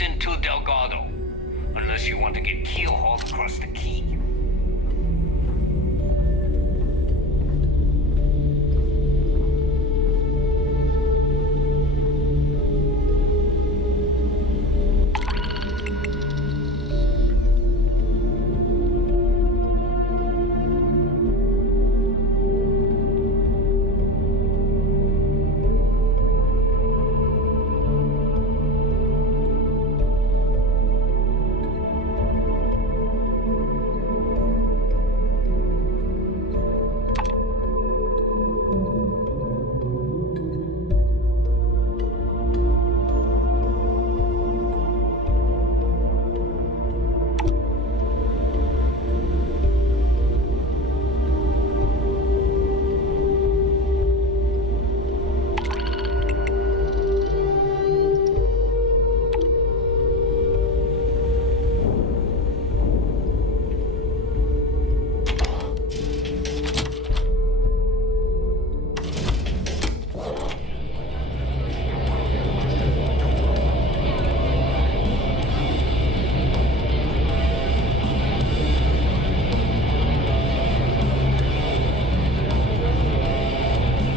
listen to Delgado. Unless you want to get keelhauled across the key.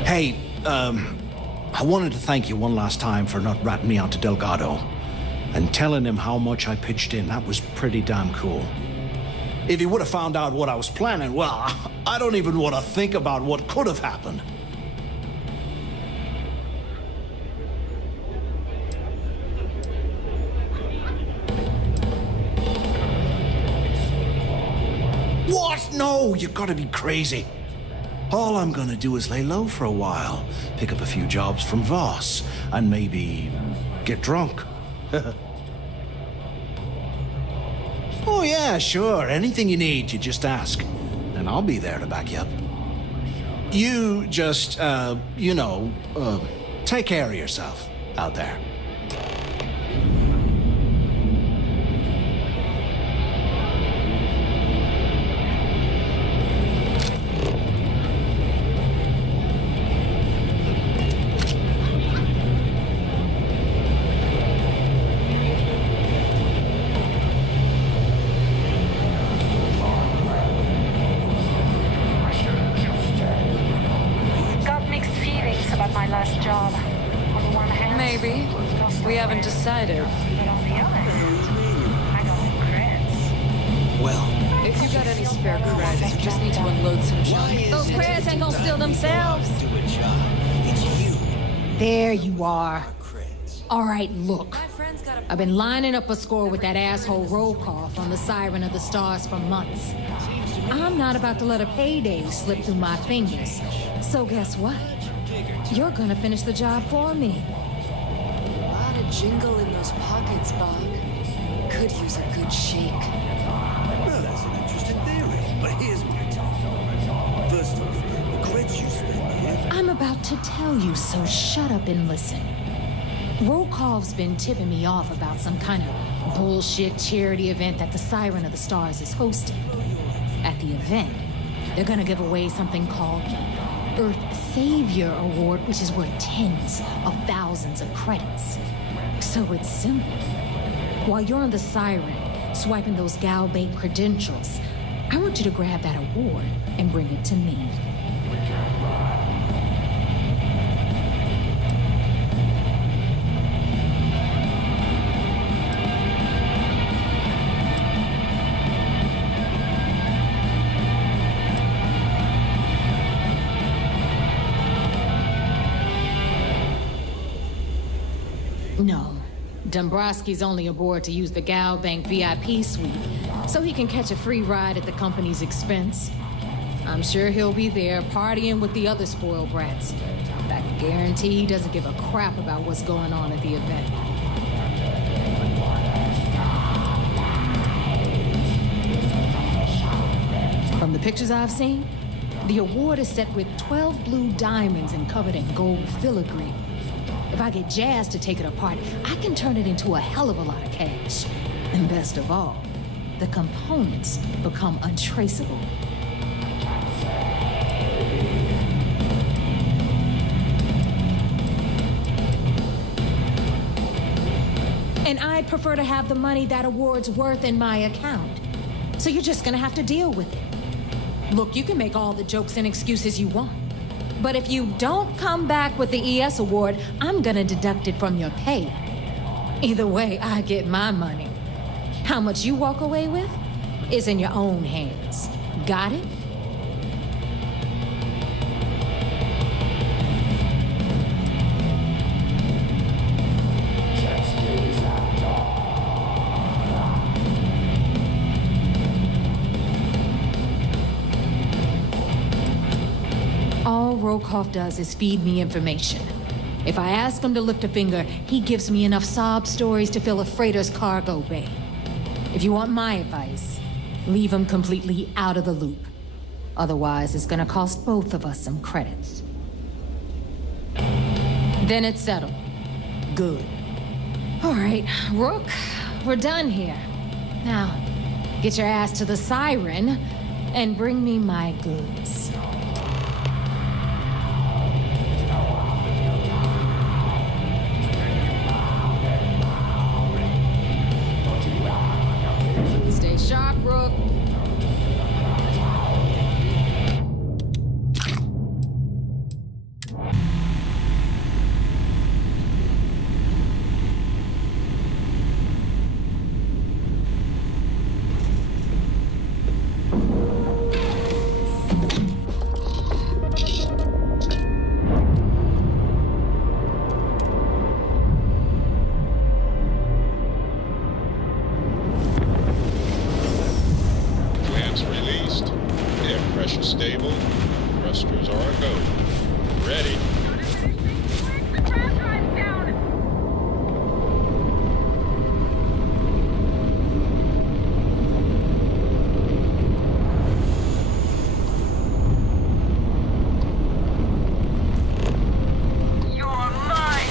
Hey, I wanted to thank you one last time for not ratting me out to Delgado and telling him how much I pitched in. That was pretty damn cool. If he would have found out what I was planning, well, I don't even want to think about what could have happened. What? No, you gotta be crazy. All I'm gonna do is lay low for a while, pick up a few jobs from Voss, and maybe get drunk. Oh yeah, sure, anything you need, you just ask, and I'll be there to back you up. You just, take care of yourself out there. Maybe. We haven't decided. Well, if you got any spare credits, you just need to unload some junk. Those creds ain't gonna steal themselves. It's you. There you are. All right, look. I've I've been lining up a score with that asshole roll call from the Siren of the Stars for months. I'm not about to let a payday slip through my fingers. So guess what? You're gonna finish the job for me. A lot of jingle in those pockets, Bog. Could use a good shake. Well, that's an interesting theory. But here's my take. First off, the creds you spend here... I'm about to tell you, so shut up and listen. Rokov's been tipping me off about some kind of bullshit charity event that the Siren of the Stars is hosting. At the event, they're gonna give away something called the Earth Savior Award, which is worth tens of thousands of credits. So it's simple. While you're on the Siren, swiping those Galbait credentials, I want you to grab that award and bring it to me. No. Dombrowski's only aboard to use the Gal Bank VIP suite, so he can catch a free ride at the company's expense. I'm sure he'll be there partying with the other spoiled brats. I can guarantee he doesn't give a crap about what's going on at the event. From the pictures I've seen, the award is set with 12 blue diamonds and covered in gold filigree. If I get Jazz to take it apart, I can turn it into a hell of a lot of cash. And best of all, the components become untraceable. And I'd prefer to have the money that award's worth in my account. So you're just gonna have to deal with it. Look, you can make all the jokes and excuses you want. But if you don't come back with the ES award, I'm gonna deduct it from your pay. Either way, I get my money. How much you walk away with is in your own hands. Got it? All Rokoff does is feed me information. If I ask him to lift a finger, he gives me enough sob stories to fill a freighter's cargo bay. If you want my advice, leave him completely out of the loop. Otherwise, it's gonna cost both of us some credits. Then it's settled. Good. All right, Rook, we're done here. Now, get your ass to the Siren and bring me my goods. Stay sharp, Rook. Stable. Thrusters are a go. Ready. The ground drive's down! You're mine!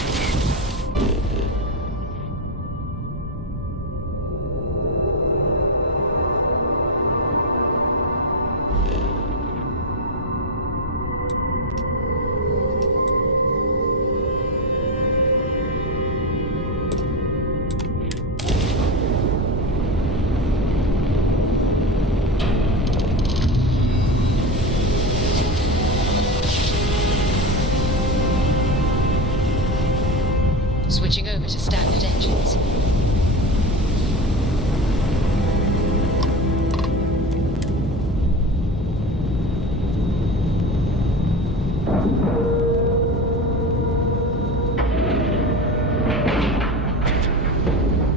Switching over to standard engines.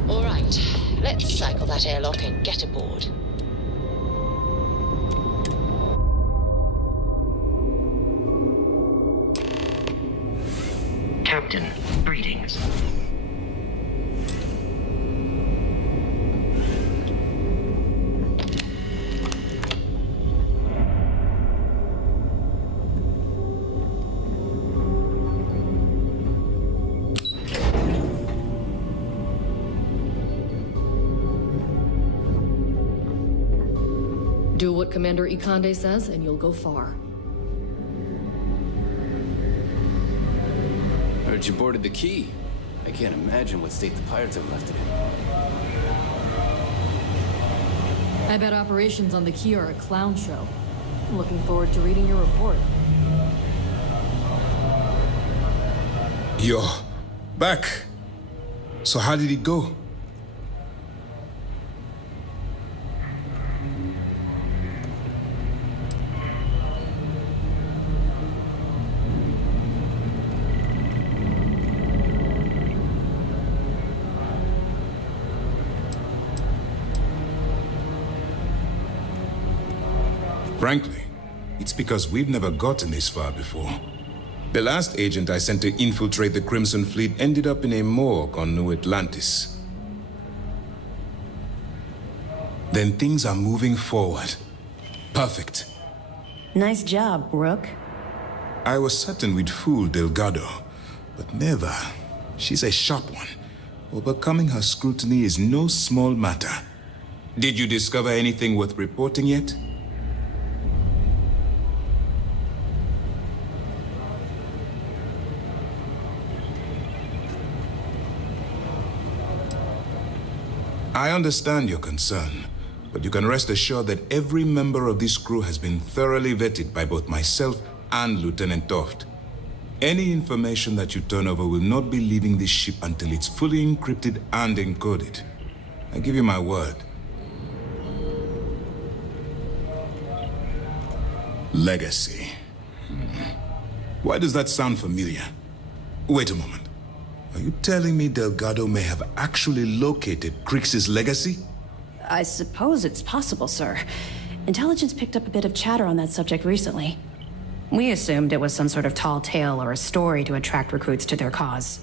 All right, let's cycle that airlock and get aboard. Captain, greetings. Do what Commander Ikande says, and you'll go far. Heard you boarded the Key. I can't imagine what state the pirates have left it in. I bet operations on the Key are a clown show. I'm looking forward to reading your report. You're back. So how did it go? Frankly, it's because we've never gotten this far before. The last agent I sent to infiltrate the Crimson Fleet ended up in a morgue on New Atlantis. Then things are moving forward. Perfect. Nice job, Rook. I was certain we'd fool Delgado, but never. She's a sharp one. Overcoming her scrutiny is no small matter. Did you discover anything worth reporting yet? I understand your concern, but you can rest assured that every member of this crew has been thoroughly vetted by both myself and Lieutenant Toft. Any information that you turn over will not be leaving this ship until it's fully encrypted and encoded. I give you my word. Legacy. Why does that sound familiar? Wait a moment. Are you telling me Delgado may have actually located Crix's legacy? I suppose it's possible, sir. Intelligence picked up a bit of chatter on that subject recently. We assumed it was some sort of tall tale or a story to attract recruits to their cause.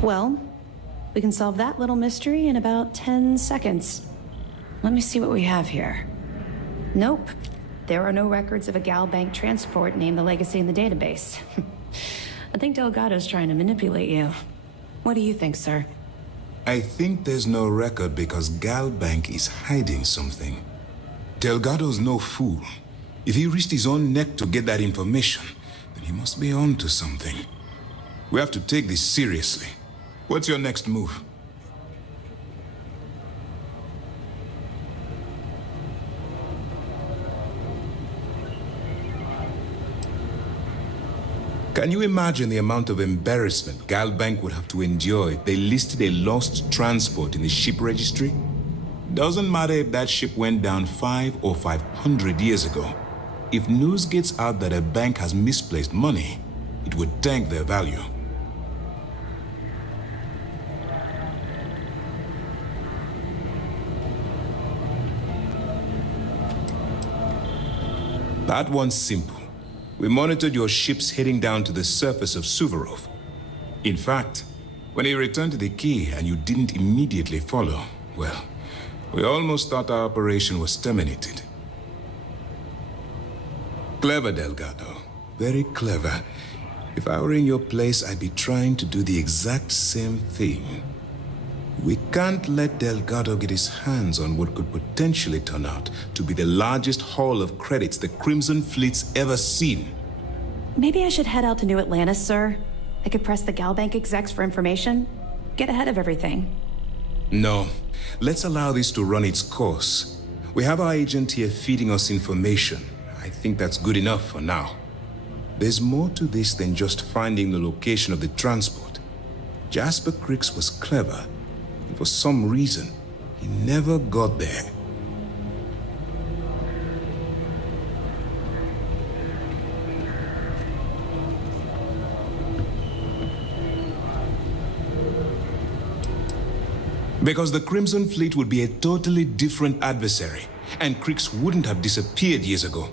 Well, we can solve that little mystery in about 10 seconds. Let me see what we have here. Nope. There are no records of a Gal Bank transport named the Legacy in the database. I think Delgado's trying to manipulate you. What do you think, sir? I think there's no record because Gal Bank is hiding something. Delgado's no fool. If he risked his own neck to get that information, then he must be on to something. We have to take this seriously. What's your next move? Can you imagine the amount of embarrassment Gal Bank would have to endure if they listed a lost transport in the ship registry? Doesn't matter if that ship went down 500 or 500 years ago. If news gets out that a bank has misplaced money, it would tank their value. That one's simple. We monitored your ships heading down to the surface of Suvorov. In fact, when he returned to the key and you didn't immediately follow, well, we almost thought our operation was terminated. Clever, Delgado. Very clever. If I were in your place, I'd be trying to do the exact same thing. We can't let Delgado get his hands on what could potentially turn out to be the largest haul of credits the Crimson Fleet's ever seen. Maybe I should head out to New Atlantis, sir. I could press the Gal Bank execs for information. Get ahead of everything. No. Let's allow this to run its course. We have our agent here feeding us information. I think that's good enough for now. There's more to this than just finding the location of the transport. Jasper Crix was clever. For some reason, he never got there. Because the Crimson Fleet would be a totally different adversary, and Crix wouldn't have disappeared years ago.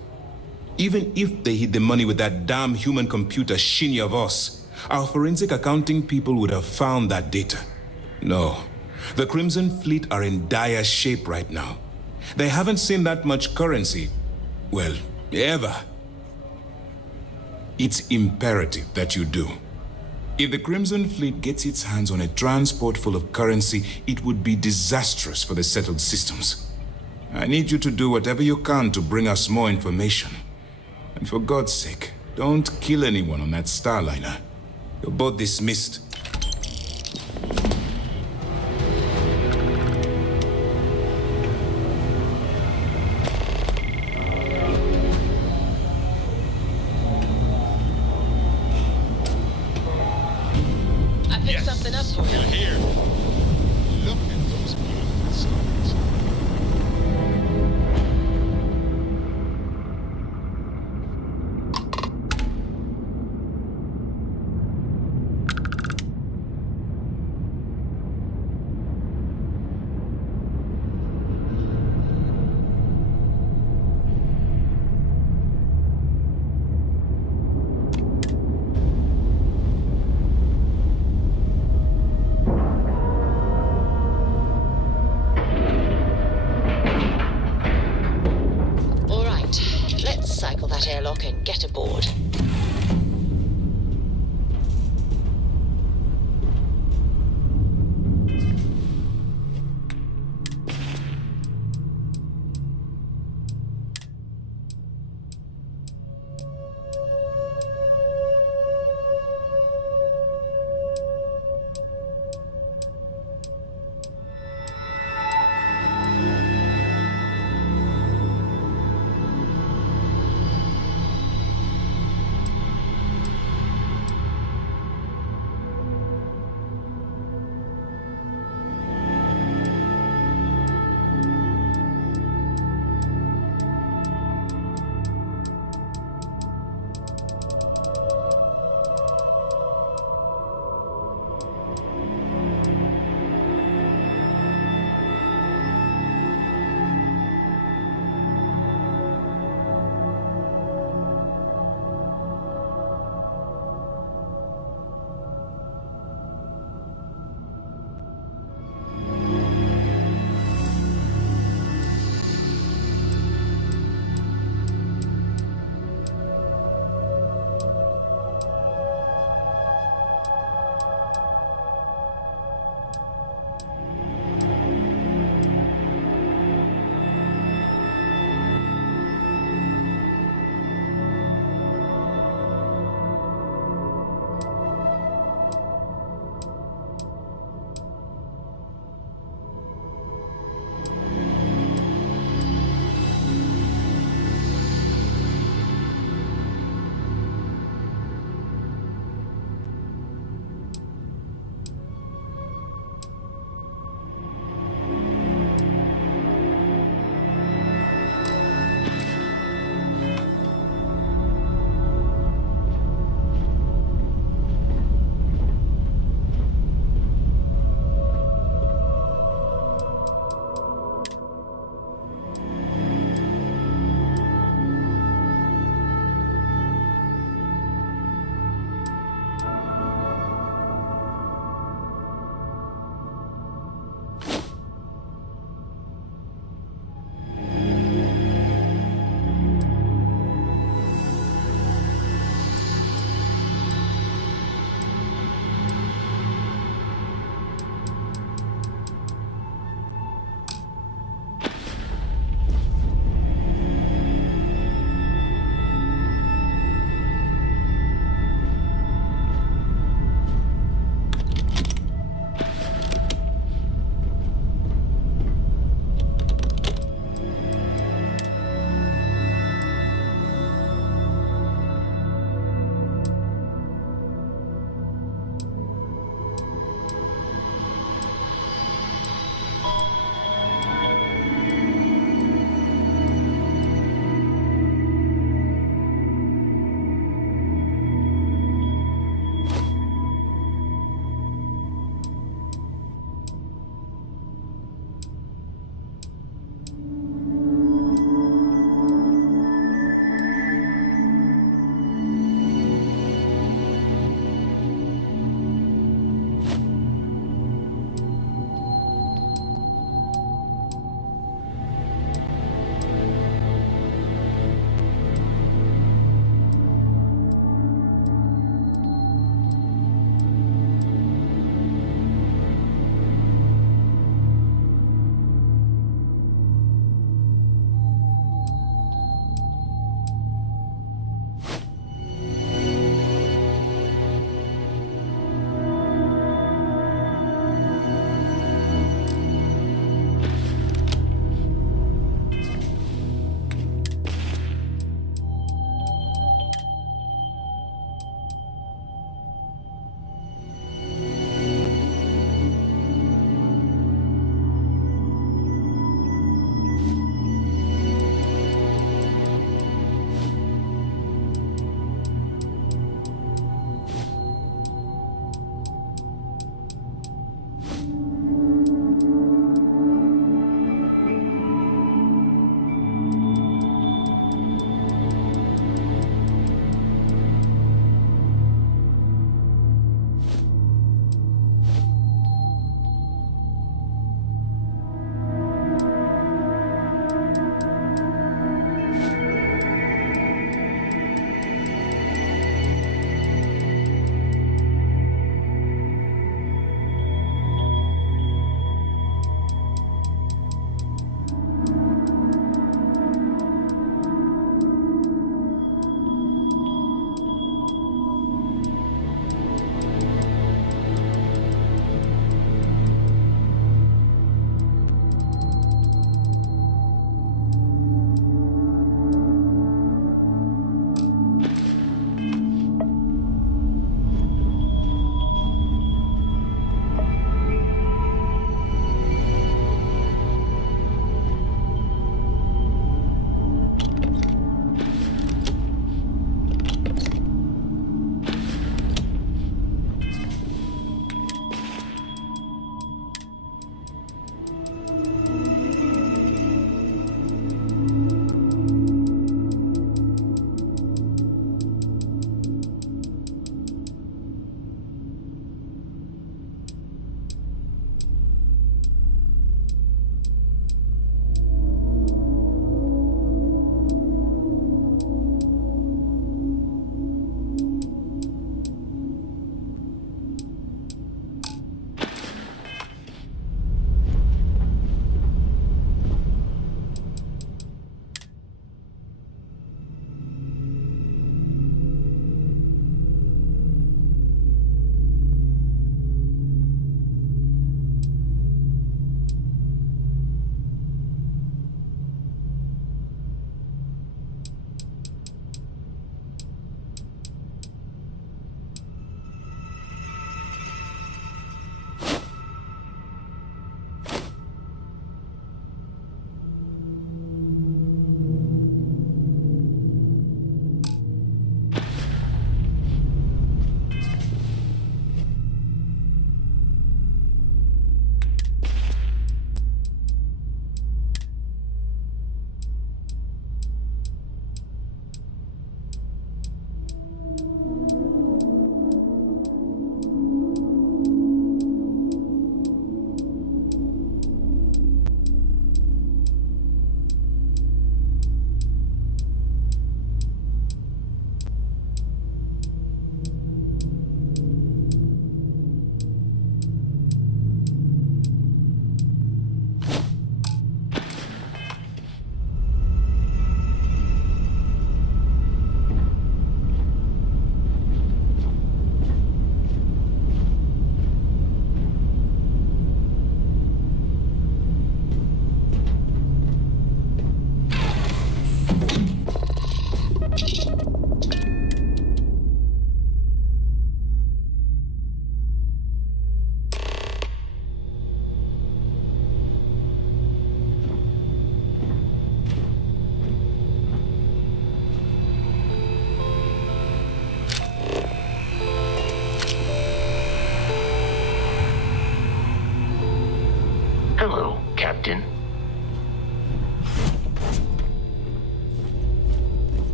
Even if they hid the money with that damn human computer Shinny of us, our forensic accounting people would have found that data. No. The Crimson Fleet are in dire shape right now. They haven't seen that much currency, well, ever. It's imperative that you do. If the Crimson Fleet gets its hands on a transport full of currency, it would be disastrous for the settled systems. I need you to do whatever you can to bring us more information. And for God's sake, don't kill anyone on that Starliner. You're both dismissed. Something up for you. Here. Look at those beautiful stars. That airlock and get aboard.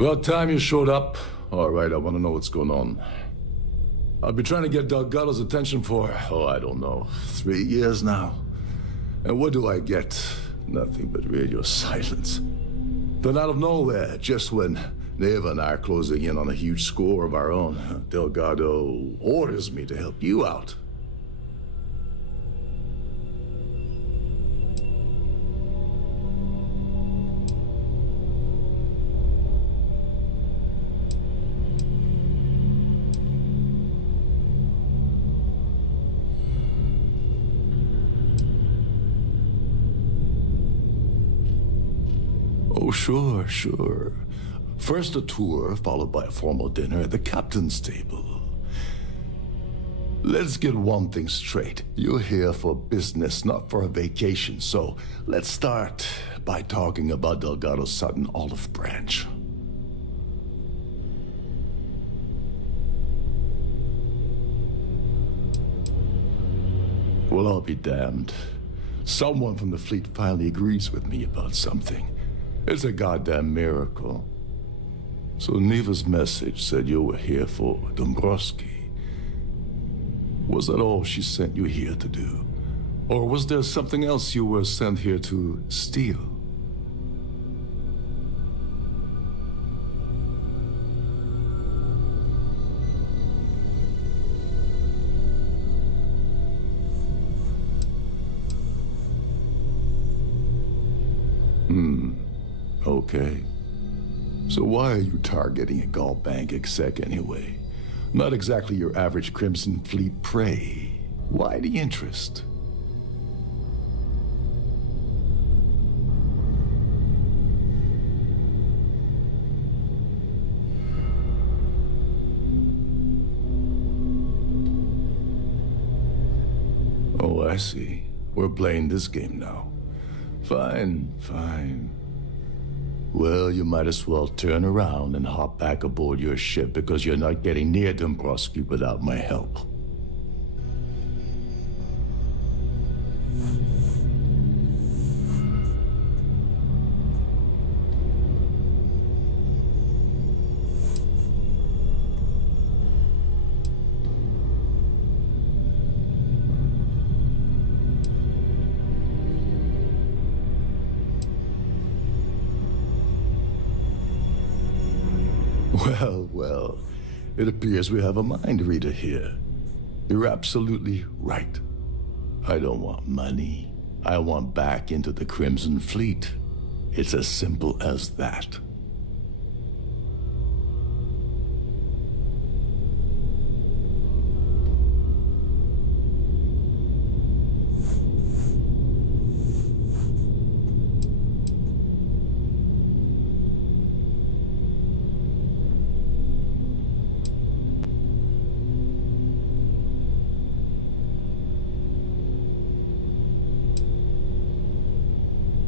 About time you showed up. All right, I want to know what's going on. I've been trying to get Delgado's attention for, I don't know, 3 years now. And what do I get? Nothing but radio silence. Then out of nowhere, just when Neva and I are closing in on a huge score of our own, Delgado orders me to help you out. Oh, sure. First a tour, followed by a formal dinner at the captain's table. Let's get one thing straight. You're here for business, not for a vacation, so let's start by talking about Delgado's sudden olive branch. Well, I'll be damned. Someone from the fleet finally agrees with me about something. It's a goddamn miracle. So Neva's message said you were here for Dombrowski. Was that all she sent you here to do? Or was there something else you were sent here to steal? Okay. So why are you targeting a Gall Bank exec anyway? Not exactly your average Crimson Fleet prey. Why the interest? Oh, I see. We're playing this game now. Fine. Well, you might as well turn around and hop back aboard your ship because you're not getting near Dombrowski without my help. Well, it appears we have a mind reader here. You're absolutely right. I don't want money. I want back into the Crimson Fleet. It's as simple as that.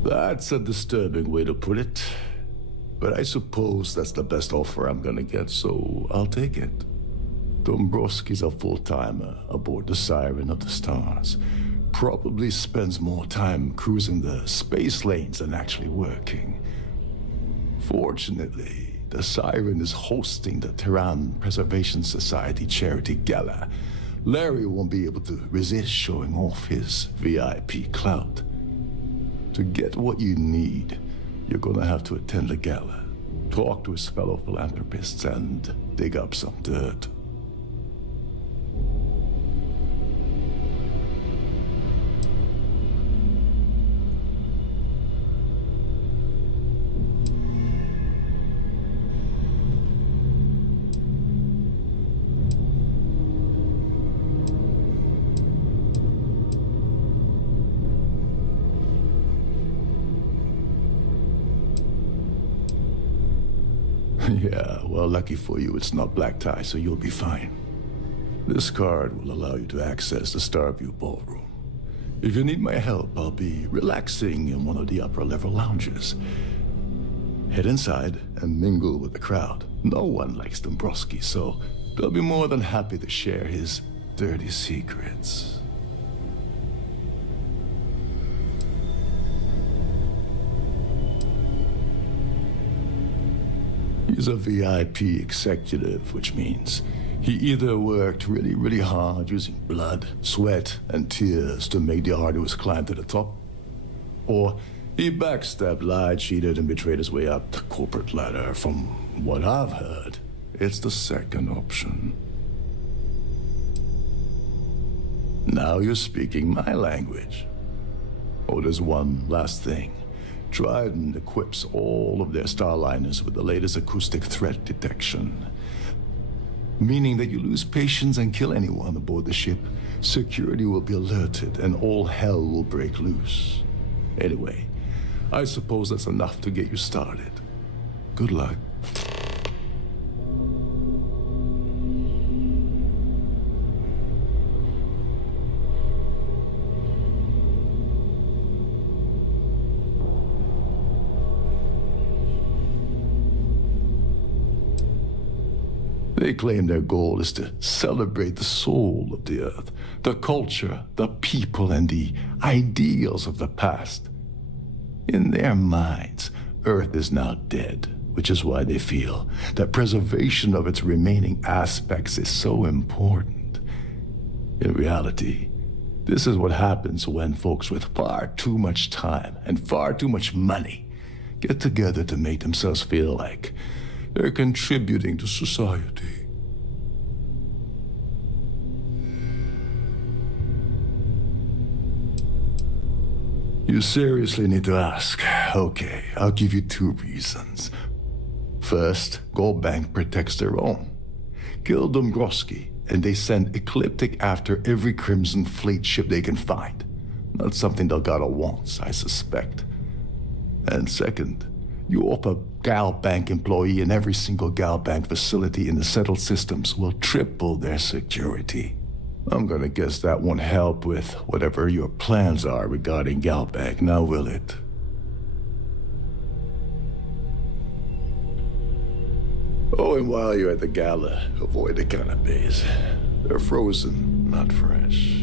That's a disturbing way to put it. But I suppose that's the best offer I'm gonna get, so I'll take it. Dombrowski's a full-timer aboard the Siren of the Stars. Probably spends more time cruising the space lanes than actually working. Fortunately, the Siren is hosting the Terran Preservation Society charity gala. Larry won't be able to resist showing off his VIP clout. To get what you need, you're gonna have to attend the gala, talk to his fellow philanthropists, and dig up some dirt. Yeah, well, lucky for you, it's not black tie, so you'll be fine. This card will allow you to access the Starfield ballroom. If you need my help, I'll be relaxing in one of the upper-level lounges. Head inside and mingle with the crowd. No one likes Dombrowski, so they'll be more than happy to share his dirty secrets. He's a VIP executive, which means he either worked really, really hard using blood, sweat, and tears to make the arduous climb to the top, or he backstabbed, lied, cheated, and betrayed his way up the corporate ladder. From what I've heard, it's the second option. Now you're speaking my language. Oh, there's one last thing. Trident equips all of their starliners with the latest acoustic threat detection. Meaning that you lose patience and kill anyone aboard the ship, security will be alerted and all hell will break loose. Anyway, I suppose that's enough to get you started. Good luck. They claim their goal is to celebrate the soul of the Earth, the culture, the people, and the ideals of the past. In their minds, Earth is now dead, which is why they feel that preservation of its remaining aspects is so important. In reality, this is what happens when folks with far too much time and far too much money get together to make themselves feel like they're contributing to society. You seriously need to ask. Okay, I'll give you 2 reasons. First, Gold Bank protects their own. Kill Dombrowski, and they send Ecliptic after every Crimson Fleet ship they can find. Not something Delgado wants, I suspect. And second, you offer Gal Bank employee in every single Gal Bank facility in the settled systems will triple their security. I'm gonna guess that won't help with whatever your plans are regarding Gal Bank, now will it? Oh, and while you're at the gala, avoid the canapes. They're frozen, not fresh.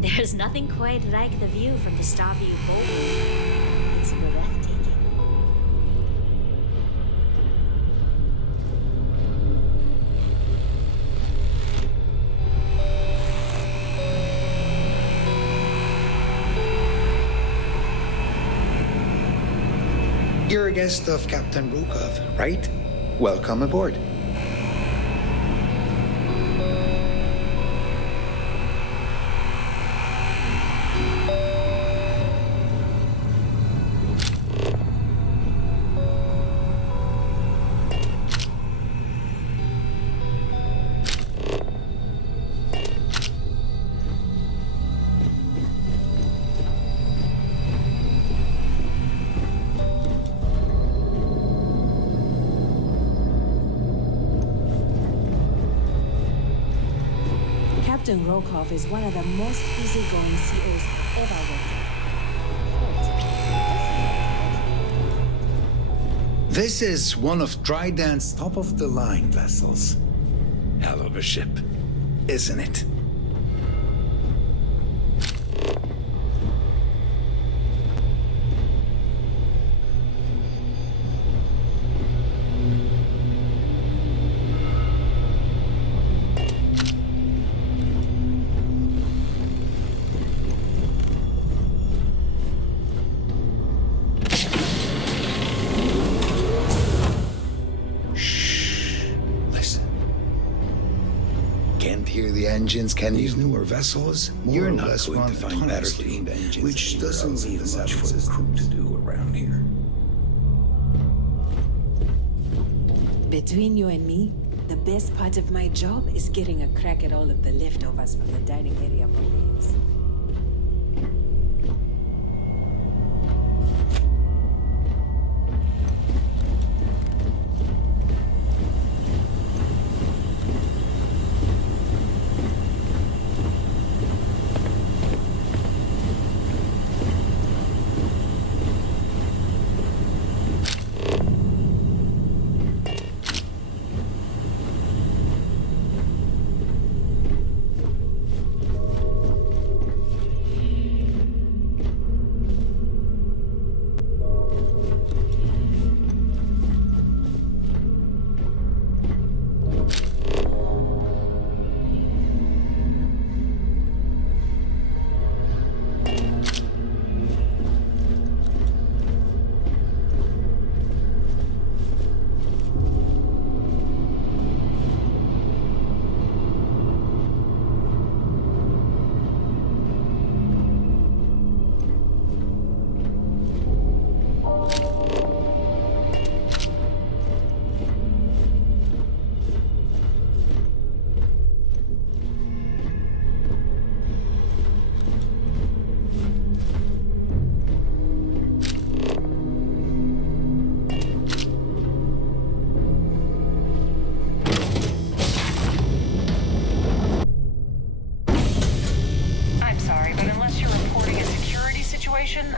There's nothing quite like the view from the Starfield ballroom. It's breathtaking. You're a guest of Captain Rukov, right? Welcome aboard. Captain Rokov is one of the most easygoing COs I've ever worked with. This is one of Trident's top-of-the-line vessels. Hell of a ship, isn't it? Engines can these newer vessels? You're not going to find better steamed engines, which doesn't leave much for the crew to do around here. Between you and me, The best part of my job is getting a crack at all of the leftovers from the dining area buffets.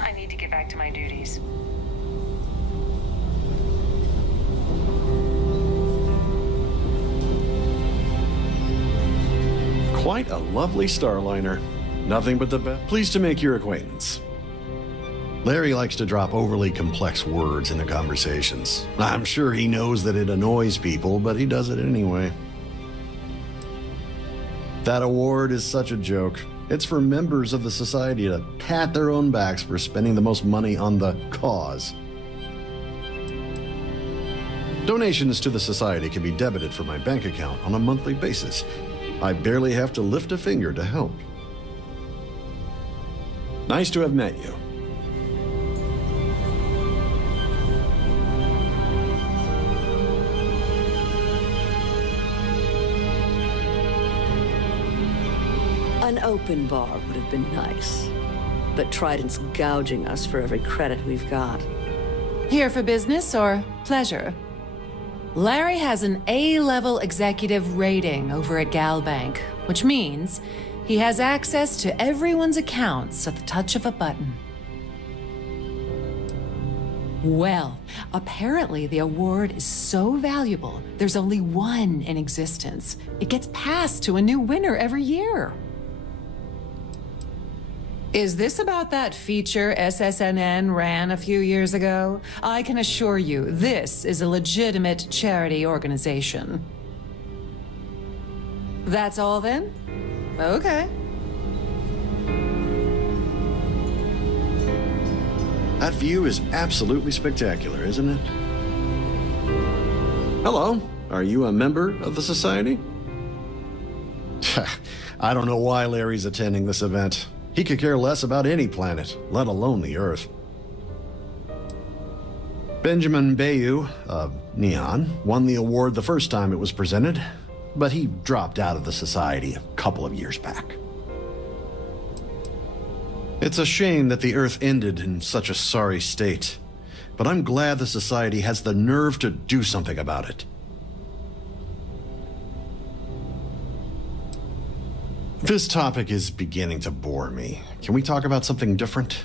I need to get back to my duties. Quite a lovely Starliner. Nothing but the best. Pleased to make your acquaintance. Larry likes to drop overly complex words into conversations. I'm sure he knows that it annoys people, but he does it anyway. That award is such a joke. It's for members of the society to pat their own backs for spending the most money on the cause. Donations to the society can be debited from my bank account on a monthly basis. I barely have to lift a finger to help. Nice to have met you. An open bar would have been nice, but Trident's gouging us for every credit we've got. Here for business or pleasure? Larry has an A-level executive rating over at GalBank, which means he has access to everyone's accounts at the touch of a button. Well, apparently the award is so valuable, there's only one in existence. It gets passed to a new winner every year. Is this about that feature SSNN ran a few years ago? I can assure you, this is a legitimate charity organization. That's all then? Okay. That view is absolutely spectacular, isn't it? Hello, are you a member of the society? I don't know why Larry's attending this event. He could care less about any planet, let alone the Earth. Benjamin Bayou of Neon won the award the first time it was presented, but he dropped out of the society a couple of years back. It's a shame that the Earth ended in such a sorry state, but I'm glad the society has the nerve to do something about it. This topic is beginning to bore me. Can we talk about something different?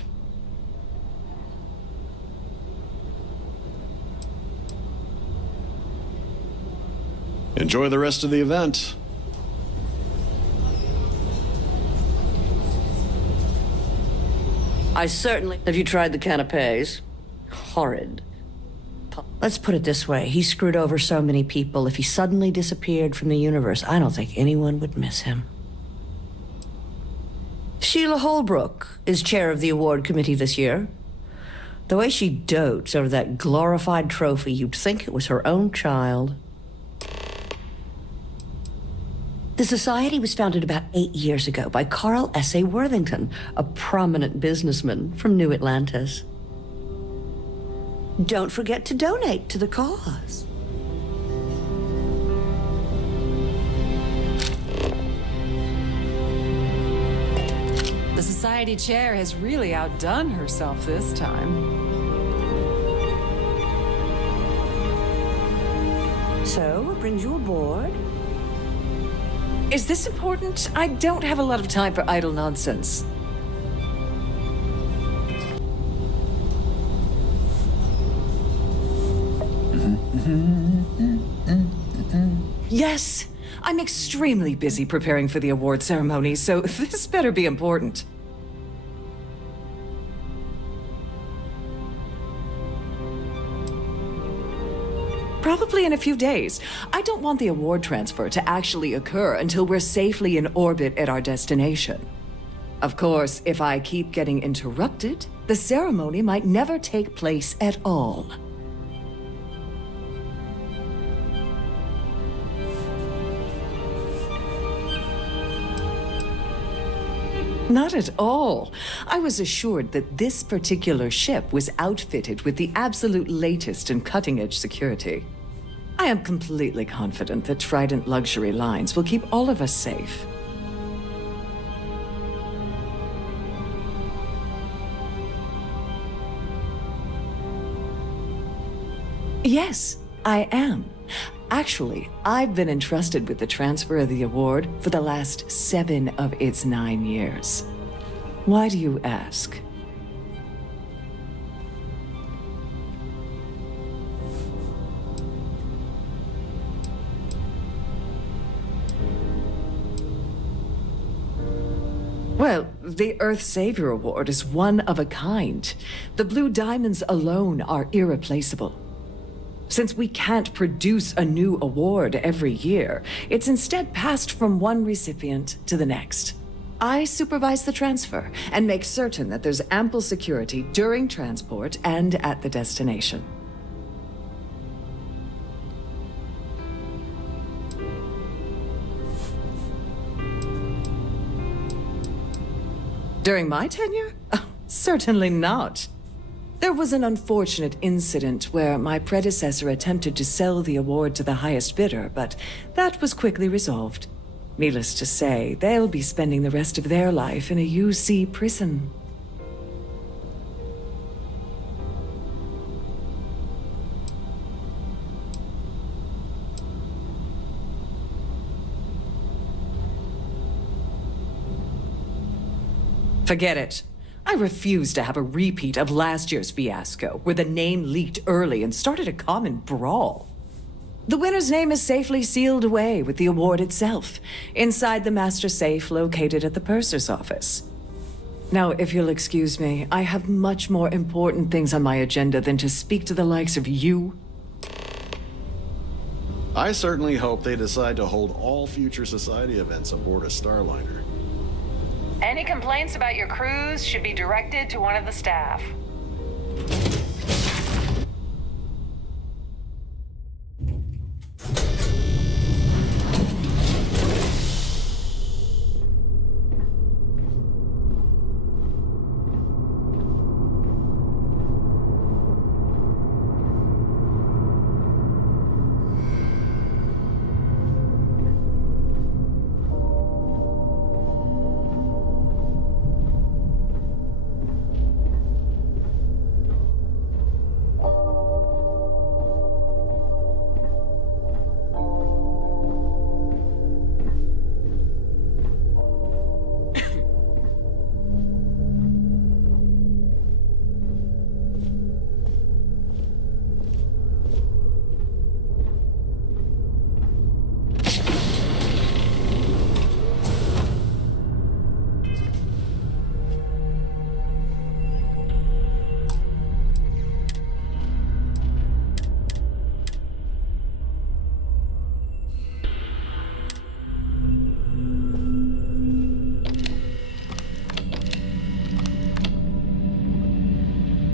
Enjoy the rest of the event. I certainly... Have you tried the canapes? Horrid. Let's put it this way. He screwed over so many people. If he suddenly disappeared from the universe, I don't think anyone would miss him. Sheila Holbrook is chair of the award committee this year. The way she dotes over that glorified trophy, you'd think it was her own child. The society was founded about 8 years ago by Carl S.A. Worthington, a prominent businessman from New Atlantis. Don't forget to donate to the cause. Society chair has really outdone herself this time. So, what brings you aboard? Is this important? I don't have a lot of time for idle nonsense. Yes, I'm extremely busy preparing for the award ceremony, so this better be important. Probably in a few days. I don't want the award transfer to actually occur until we're safely in orbit at our destination. Of course, if I keep getting interrupted, the ceremony might never take place at all. Not at all. I was assured that this particular ship was outfitted with the absolute latest and cutting-edge security. I am completely confident that Trident Luxury Lines will keep all of us safe. Yes, I am. Actually, I've been entrusted with the transfer of the award for the last 7 of its 9 years. Why do you ask? Well, the Earth Savior Award is one of a kind. The Blue Diamonds alone are irreplaceable. Since we can't produce a new award every year, it's instead passed from one recipient to the next. I supervise the transfer and make certain that there's ample security during transport and at the destination. During my tenure? Oh, certainly not. There was an unfortunate incident where my predecessor attempted to sell the award to the highest bidder, but that was quickly resolved. Needless to say, they'll be spending the rest of their life in a UC prison. Forget it. I refuse to have a repeat of last year's fiasco, where the name leaked early and started a common brawl. The winner's name is safely sealed away with the award itself, inside the master safe located at the purser's office. Now, if you'll excuse me, I have much more important things on my agenda than to speak to the likes of you. I certainly hope they decide to hold all future society events aboard a Starliner. Any complaints about your cruise should be directed to one of the staff.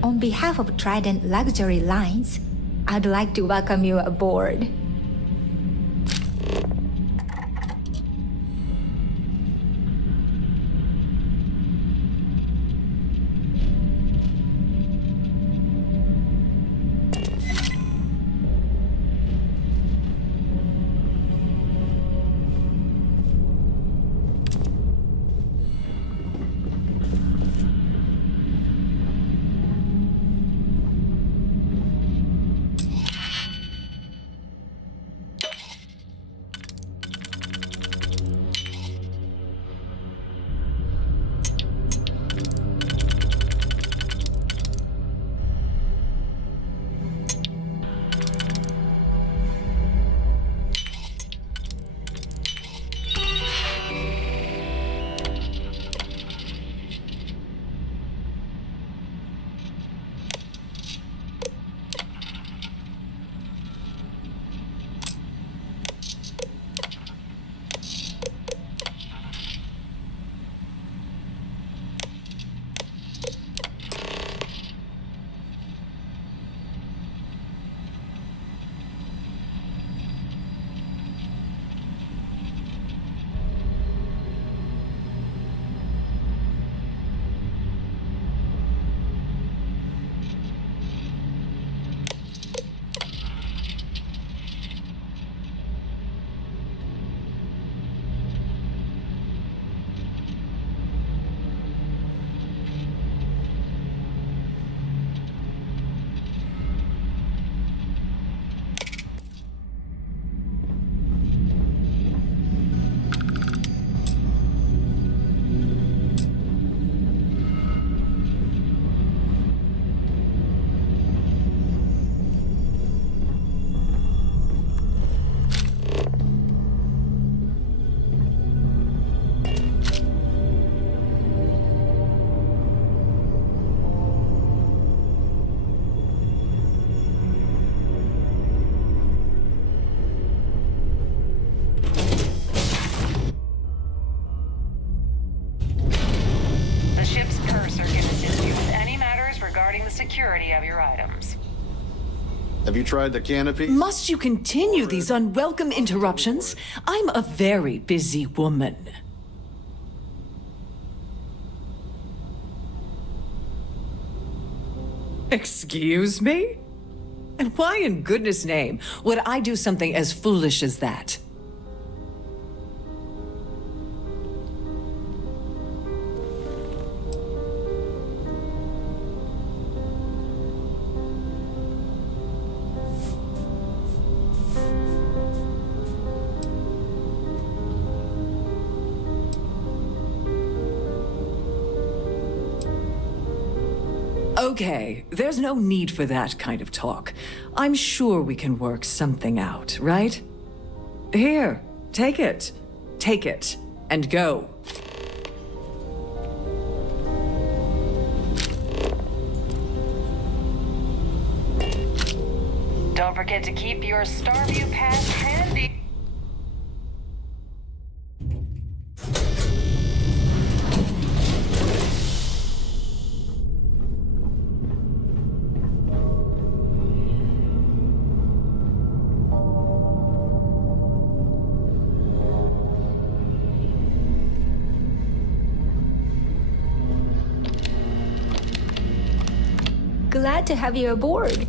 On behalf of Trident Luxury Lines, I'd like to welcome you aboard. purser can assist you with any matters regarding the security of your items. Have you tried the canopy? Must you continue these unwelcome interruptions? I'm a very busy woman. Excuse me? And why in goodness name would I do something as foolish as that? Okay, there's no need for that kind of talk. I'm sure we can work something out, right? Here, take it. Take it, and go. Don't forget to keep your Starview pass handy. Glad to have you aboard.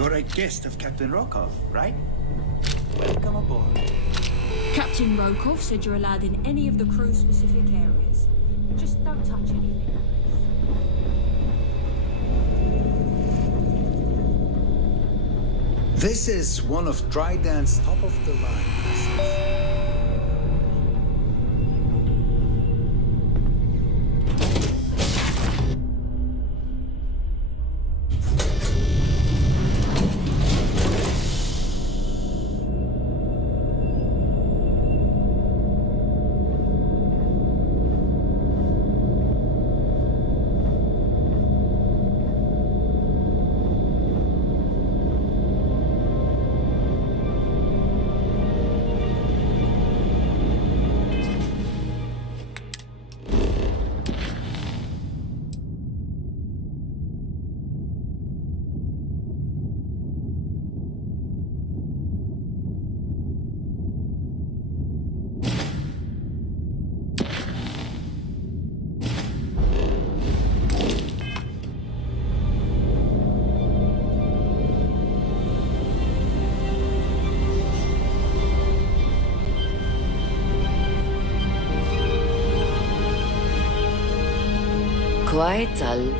You're a guest of Captain Rokov, right? Welcome aboard. Captain Rokov said you're allowed in any of the crew-specific areas. Just don't touch anything. This is one of Trident's top-of-the-line vessels. Quite,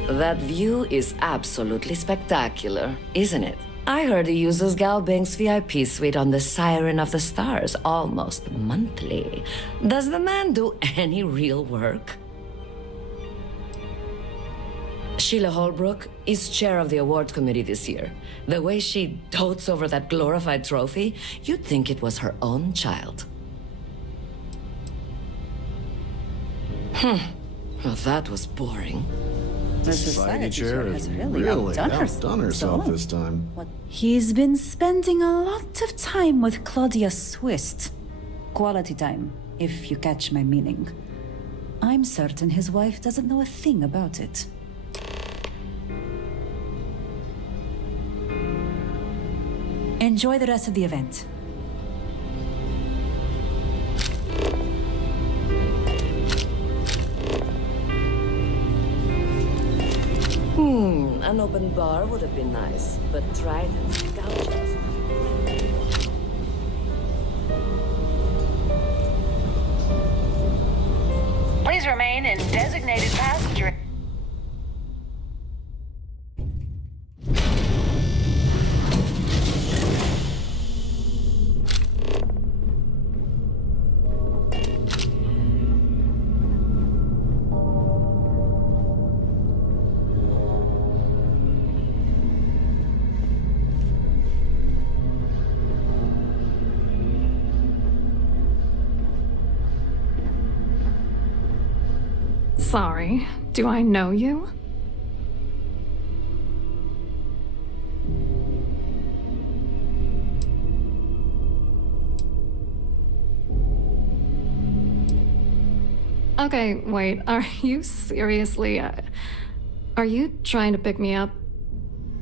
that view is absolutely spectacular, isn't it? I heard he uses Galbank's VIP suite on the Siren of the Stars almost monthly. Does the man do any real work? Sheila Holbrook is chair of the award committee this year. The way she dotes over that glorified trophy, you'd think it was her own child. Well, that was boring. The society chair has really outdone herself this time. He's been spending a lot of time with Claudia Swist. Quality time, if you catch my meaning. I'm certain his wife doesn't know a thing about it. Enjoy the rest of the event. An open bar would have been nice, but Trident's gouges. Please remain in designated passenger. Sorry, do I know you? Okay, wait, are you seriously, are you trying to pick me up?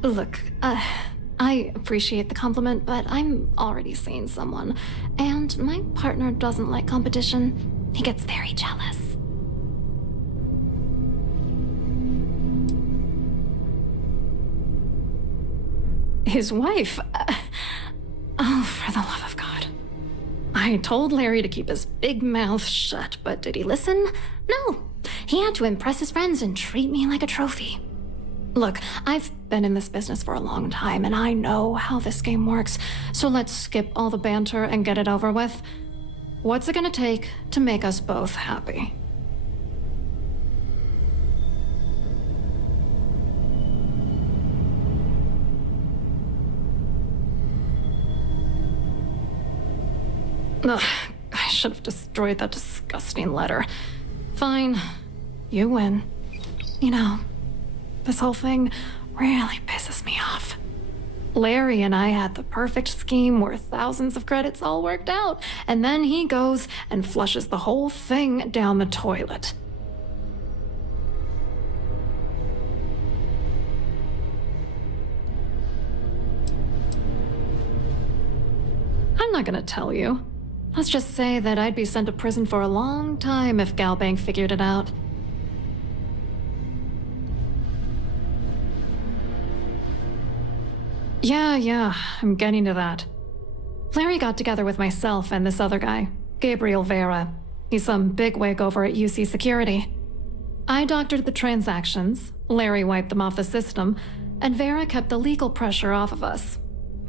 Look, I appreciate the compliment, but I'm already seeing someone, and my partner doesn't like competition. He gets very jealous. His wife? Oh, for the love of God. I told Larry to keep his big mouth shut, but did he listen? No. He had to impress his friends and treat me like a trophy. Look, I've been in this business for a long time, and I know how this game works, so let's skip all the banter and get it over with. What's it gonna take to make us both happy? Ugh, I should have destroyed that disgusting letter. Fine, you win. You know, this whole thing really pisses me off. Larry and I had the perfect scheme where thousands of credits all worked out, and then he goes and flushes the whole thing down the toilet. I'm not gonna tell you. Let's just say that I'd be sent to prison for a long time if Galbank figured it out. Yeah, I'm getting to that. Larry got together with myself and this other guy, Gabriel Vera. He's some bigwig over at UC Security. I doctored the transactions, Larry wiped them off the system, and Vera kept the legal pressure off of us.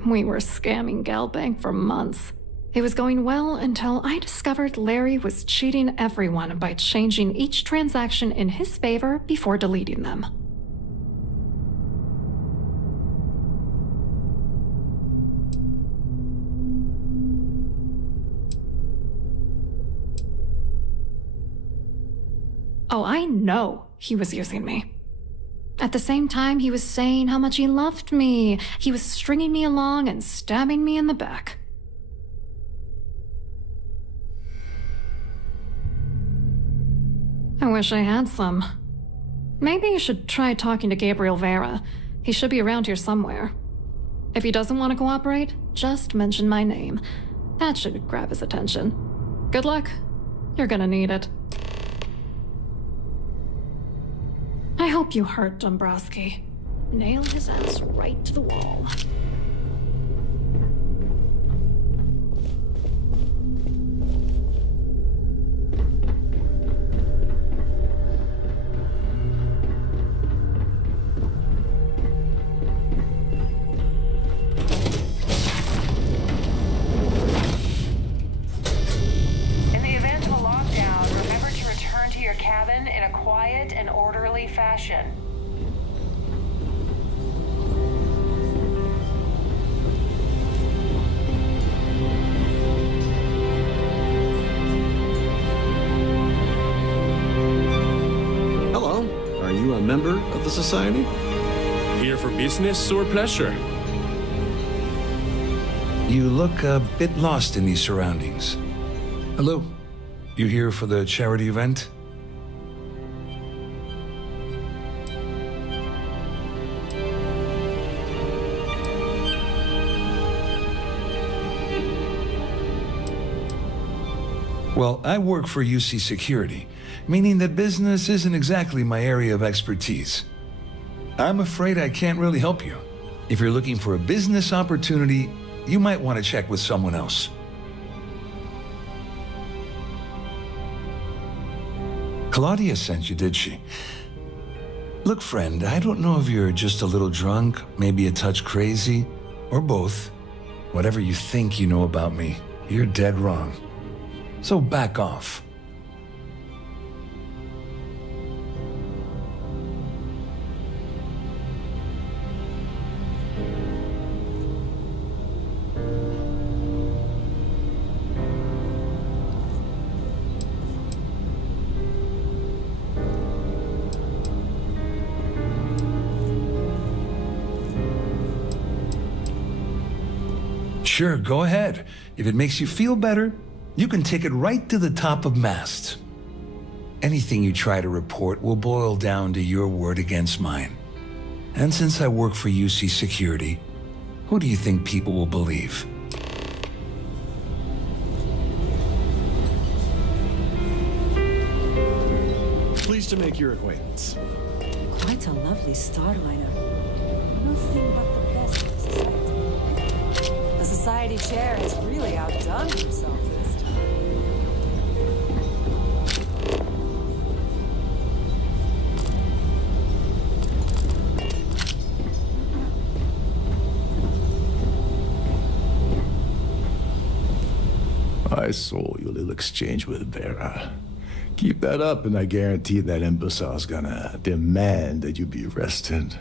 We were scamming Galbank for months. It was going well until I discovered Larry was cheating everyone by changing each transaction in his favor before deleting them. Oh, I know he was using me. At the same time, he was saying how much he loved me. He was stringing me along and stabbing me in the back. I wish I had some. Maybe you should try talking to Gabriel Vera. He should be around here somewhere. If he doesn't want to cooperate, just mention my name. That should grab his attention. Good luck. You're gonna need it. I hope you hurt Dombrowski. Nail his ass right to the wall. In the event of a lockdown, remember to return to your cabin in a quiet and orderly fashion. Hello. Are you a member of the Society? Here for business or pleasure? You look a bit lost in these surroundings. Hello. You here for the charity event? Well, I work for UC Security, meaning that business isn't exactly my area of expertise. I'm afraid I can't really help you. If you're looking for a business opportunity, you might want to check with someone else. Claudia sent you, did she? Look, friend, I don't know if you're just a little drunk, maybe a touch crazy, or both. Whatever you think you know about me, you're dead wrong. So back off. Sure, go ahead. If it makes you feel better, you can take it right to the top of mast. Anything you try to report will boil down to your word against mine. And since I work for UC Security, who do you think people will believe? Pleased to make your acquaintance. Quite a lovely starliner. Nothing but the best of society. The society chair has really outdone himself this time. I saw your little exchange with Vera. Keep that up, and I guarantee that imbecile's gonna demand that you be arrested.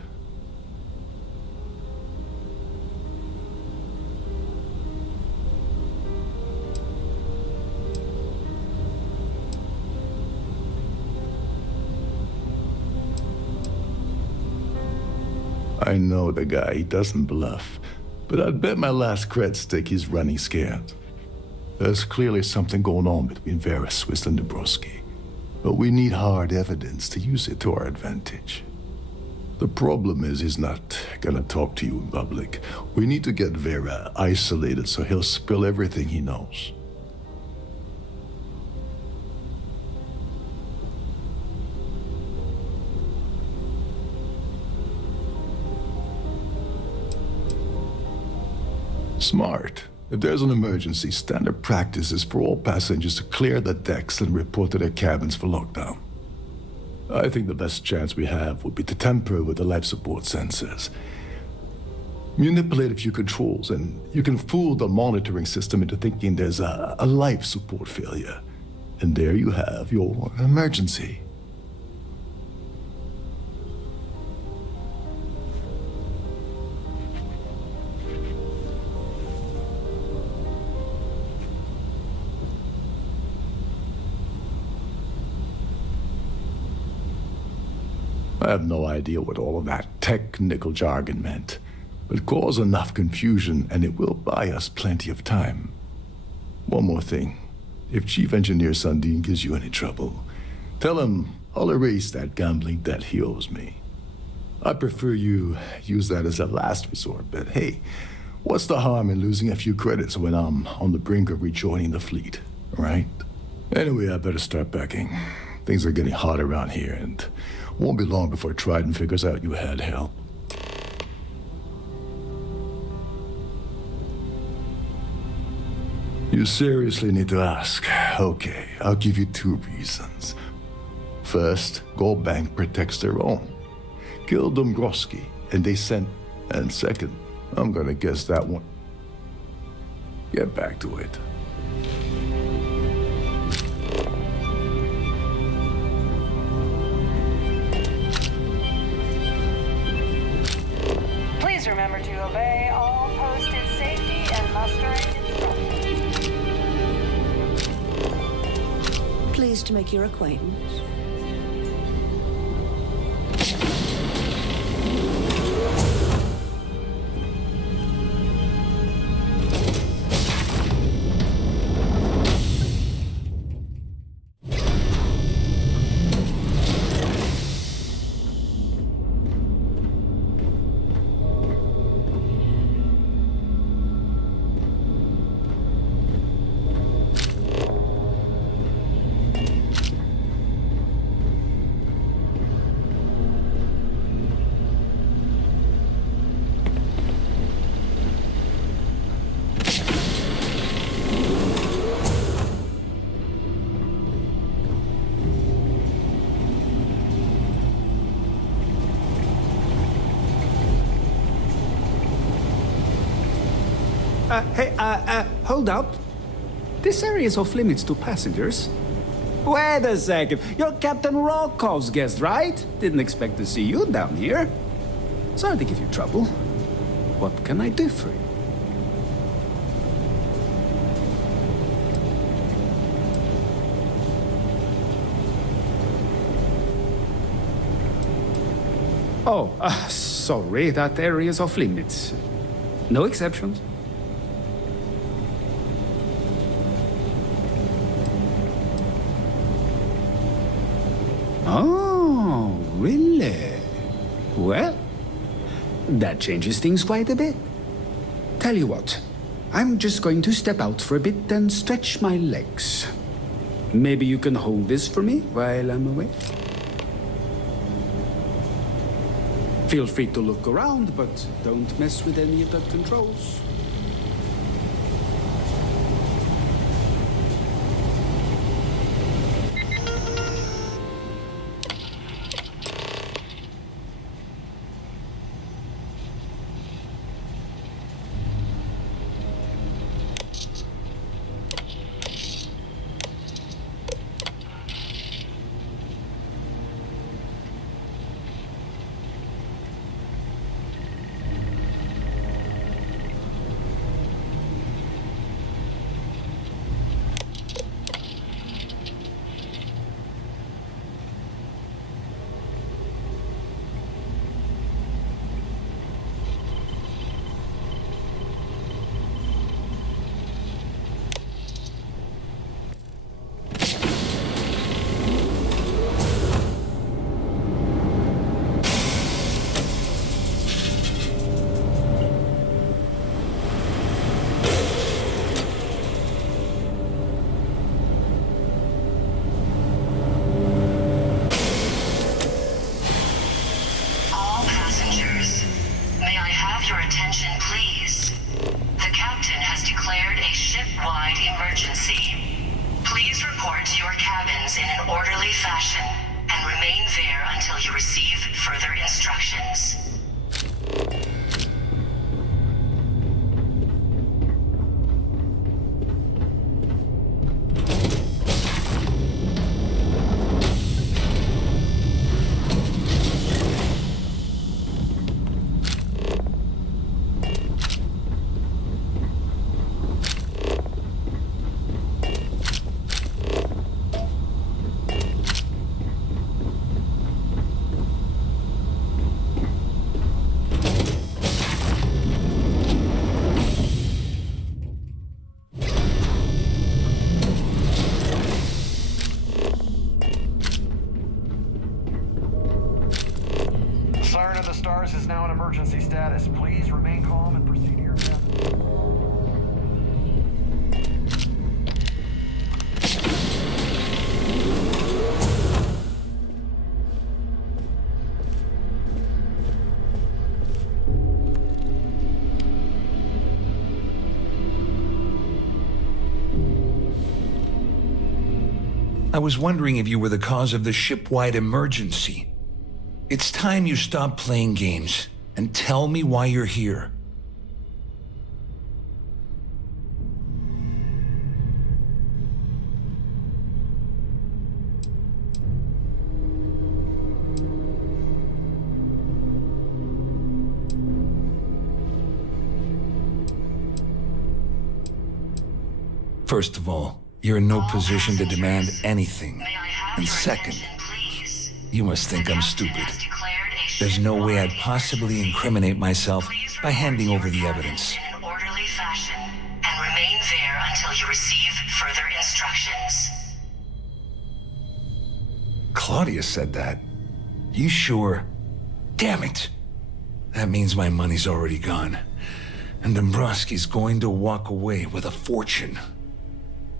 I know the guy, he doesn't bluff, but I'd bet my last cred stick he's running scared. There's clearly something going on between Vera Swiss and Dabrowski, but we need hard evidence to use it to our advantage. The problem is he's not gonna talk to you in public. We need to get Vera isolated so he'll spill everything he knows. Smart. If there's an emergency, standard practice is for all passengers to clear the decks and report to their cabins for lockdown. I think the best chance we have would be to tamper with the life support sensors. Manipulate a few controls, and you can fool the monitoring system into thinking there's a life support failure. And there you have your emergency. I have no idea what all of that technical jargon meant, but cause enough confusion and it will buy us plenty of time. One more thing. If Chief Engineer Sundin gives you any trouble, tell him I'll erase that gambling debt he owes me. I prefer you use that as a last resort, but hey, what's the harm in losing a few credits when I'm on the brink of rejoining the fleet, right? Anyway, I better start packing. Things are getting hot around here, and won't be long before Trident figures out you had help. You seriously need to ask. Okay, I'll give you 2 reasons. First, Gold Bank protects their own. Killed Dombrowski, and they sent... And second, I'm gonna guess that one... Get back to it. Please remember to obey all posted safety and mustering instructions. Pleased to make your acquaintance. Hold up. This area is off limits to passengers. Wait a second. You're Captain Rocko's guest, right? Didn't expect to see you down here. Sorry to give you trouble. What can I do for you? Oh, sorry, that area is off limits. No exceptions. Oh, really? Well, that changes things quite a bit. Tell you what, I'm just going to step out for a bit and stretch my legs. Maybe you can hold this for me while I'm away? Feel free to look around, but don't mess with any of the controls. All passengers, may I have your attention, please? The captain ship-wide emergency. Please report to your cabins in an orderly fashion and remain there until you receive further instructions. Siren of the Stars is now in emergency status. Please remain calm and proceed to your cabin. I was wondering if you were the cause of the ship-wide emergency. It's time you stop playing games and tell me why you're here. First of all, you're in no position to demand anything. And second, you must think I'm stupid. There's no way I'd possibly incriminate myself by handing over the evidence. In an orderly fashion and remain there until you receive further instructions. Claudia said that. You sure? Damn it! That means my money's already gone. And Dombrowski's going to walk away with a fortune.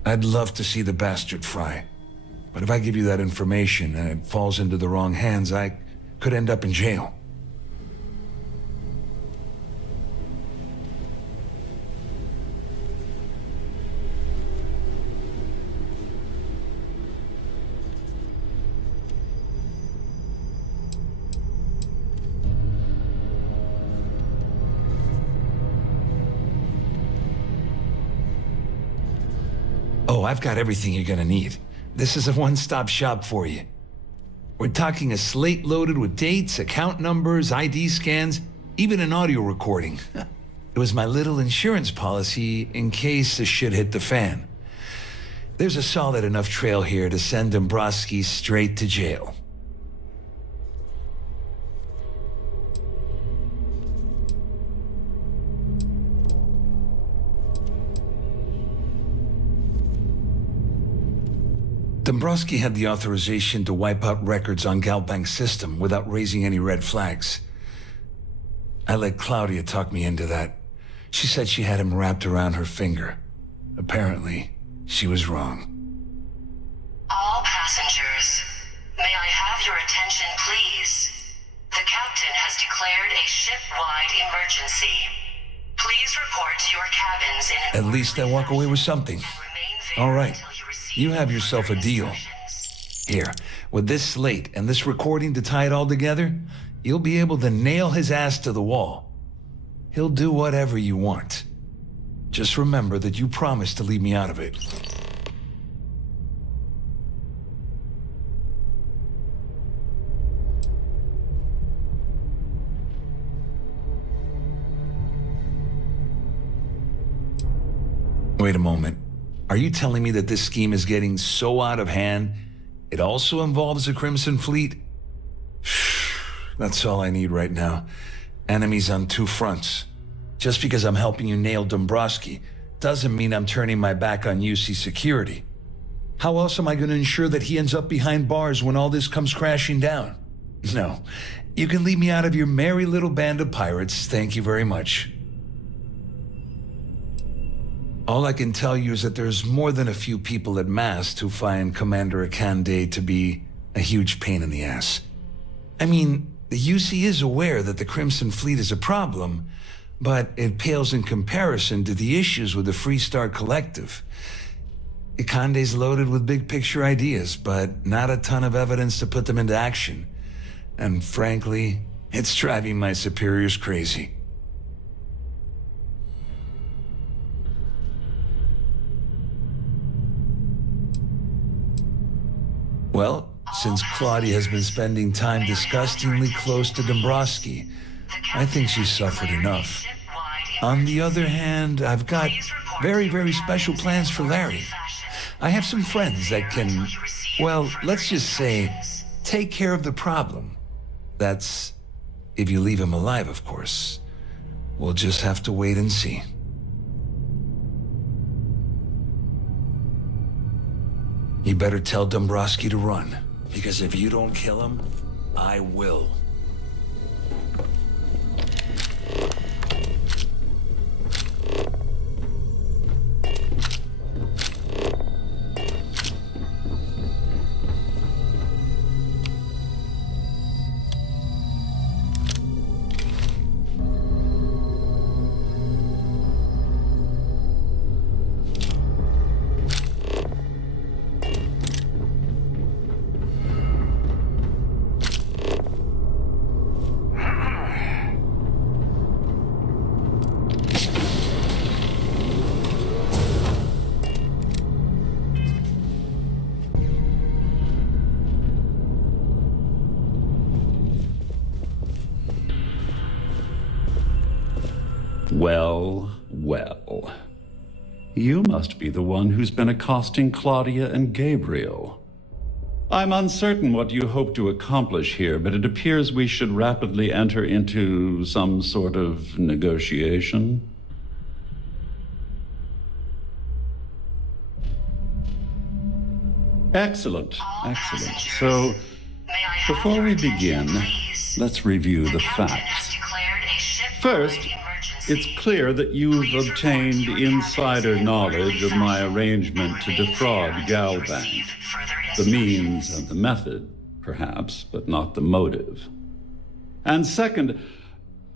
I'd love to see the bastard fry. But if I give you that information and it falls into the wrong hands, I could end up in jail. Oh, I've got everything you're gonna need. This is a one-stop shop for you. We're talking a slate loaded with dates, account numbers, ID scans, even an audio recording. It was my little insurance policy in case the shit hit the fan. There's a solid enough trail here to send Dombrowski straight to jail. Dombrowski had the authorization to wipe out records on Galbank's system without raising any red flags. I let Claudia talk me into that. She said she had him wrapped around her finger. Apparently, she was wrong. All passengers, may I have your attention, please? The captain has declared a ship-wide emergency. Please report to your cabins in an At least I walk away with something. All right. You have yourself a deal. Here, with this slate and this recording to tie it all together, you'll be able to nail his ass to the wall. He'll do whatever you want. Just remember that you promised to leave me out of it. Wait a moment. Are you telling me that this scheme is getting so out of hand, it also involves the Crimson Fleet? That's all I need right now. Enemies on two fronts. Just because I'm helping you nail Dombrowski doesn't mean I'm turning my back on UC security. How else am I going to ensure that he ends up behind bars when all this comes crashing down? No. You can leave me out of your merry little band of pirates. Thank you very much. All I can tell you is that there's more than a few people at Mast who find Commander Akande to be a huge pain in the ass. I mean, the UC is aware that the Crimson Fleet is a problem, but it pales in comparison to the issues with the Freestar Collective. Ikande's loaded with big picture ideas, but not a ton of evidence to put them into action. And frankly, it's driving my superiors crazy. Well, since Claudia has been spending time disgustingly close to Dombrowski, I think she's suffered enough. On the other hand, I've got very, very special plans for Larry. I have some friends that can, well, let's just say, take care of the problem. That's if you leave him alive, of course. We'll just have to wait and see. You better tell Dombrowski to run, because if you don't kill him, I will. Well, well. You must be the one who's been accosting Claudia and Gabriel. I'm uncertain what you hope to accomplish here, but it appears we should rapidly enter into some sort of negotiation. Excellent, excellent. So, before we begin, let's review the facts. First, it's clear that you've obtained insider knowledge of my arrangement to defraud Galbank. The means and the method, perhaps, but not the motive. And second,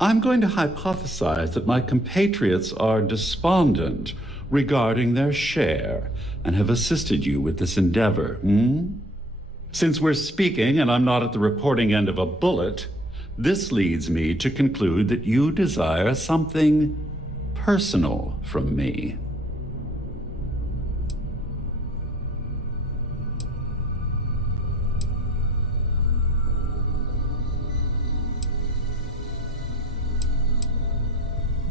I'm going to hypothesize that my compatriots are despondent regarding their share and have assisted you with this endeavor. Since we're speaking and I'm not at the reporting end of a bullet, this leads me to conclude that you desire something personal from me.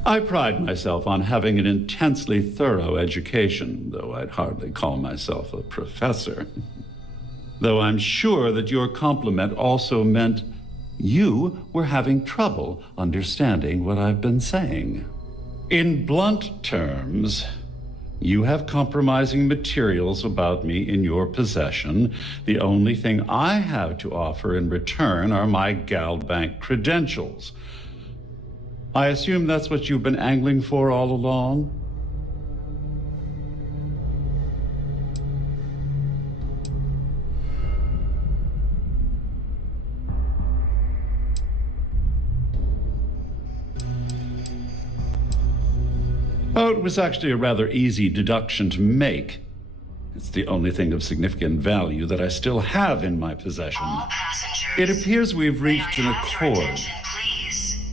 I pride myself on having an intensely thorough education, though I'd hardly call myself a professor. Though I'm sure that your compliment also meant you were having trouble understanding what I've been saying. In blunt terms, you have compromising materials about me in your possession. The only thing I have to offer in return are my Galbank credentials. I assume that's what you've been angling for all along? Oh, it was actually a rather easy deduction to make. It's the only thing of significant value that I still have in my possession. It appears we've reached an accord.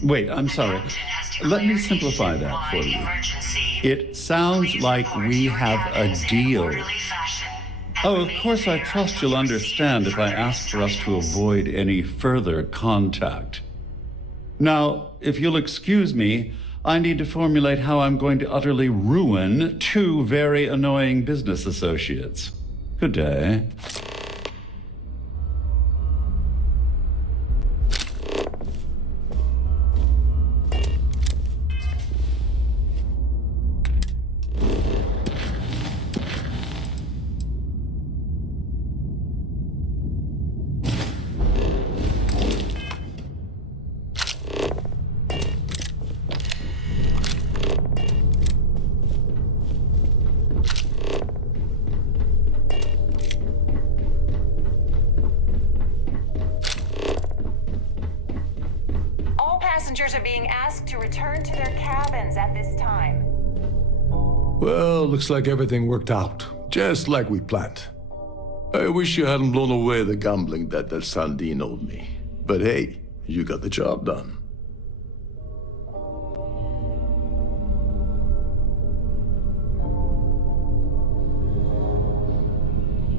Wait, I'm sorry. Let me simplify that for you. It sounds like we have a deal. Oh, of course, I trust you'll understand if I ask for us to avoid any further contact. Now, if you'll excuse me, I need to formulate how I'm going to utterly ruin two very annoying business associates. Good day. Passengers are being asked to return to their cabins at this time. Well, looks like everything worked out, just like we planned. I wish you hadn't blown away the gambling debt that Sandine owed me. But hey, you got the job done.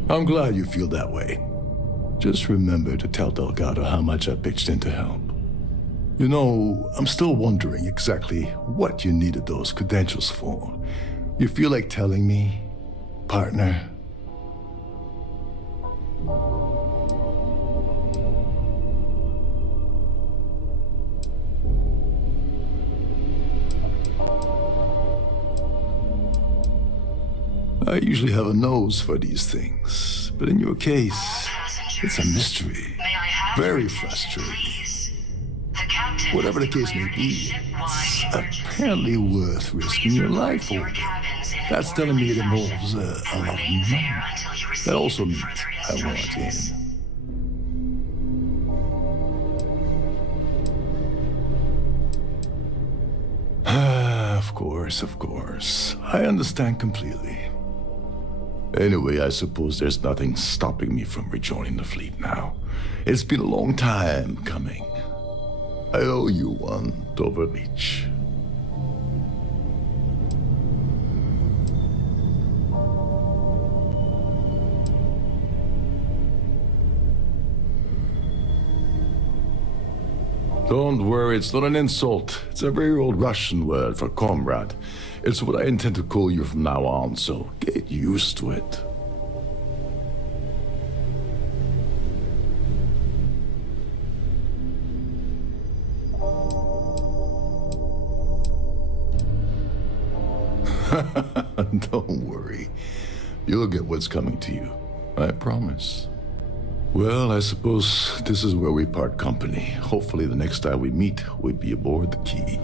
I'm glad you feel that way. Just remember to tell Delgado how much I pitched in to help. You know, I'm still wondering exactly what you needed those credentials for. You feel like telling me, partner? I usually have a nose for these things, but in your case, it's a mystery. Very frustrating. Whatever the case may be, it's apparently worth risking your life over. That's telling me it involves a lot of money. That also means I want in. Of course. I understand completely. Anyway, I suppose there's nothing stopping me from rejoining the fleet now. It's been a long time coming. I owe you one, Dover Beach. Don't worry, it's not an insult. It's a very old Russian word for comrade. It's what I intend to call you from now on, so get used to it. Don't worry. You'll get what's coming to you. I promise. Well, I suppose this is where we part company. Hopefully the next time we meet, we'll be aboard the Key.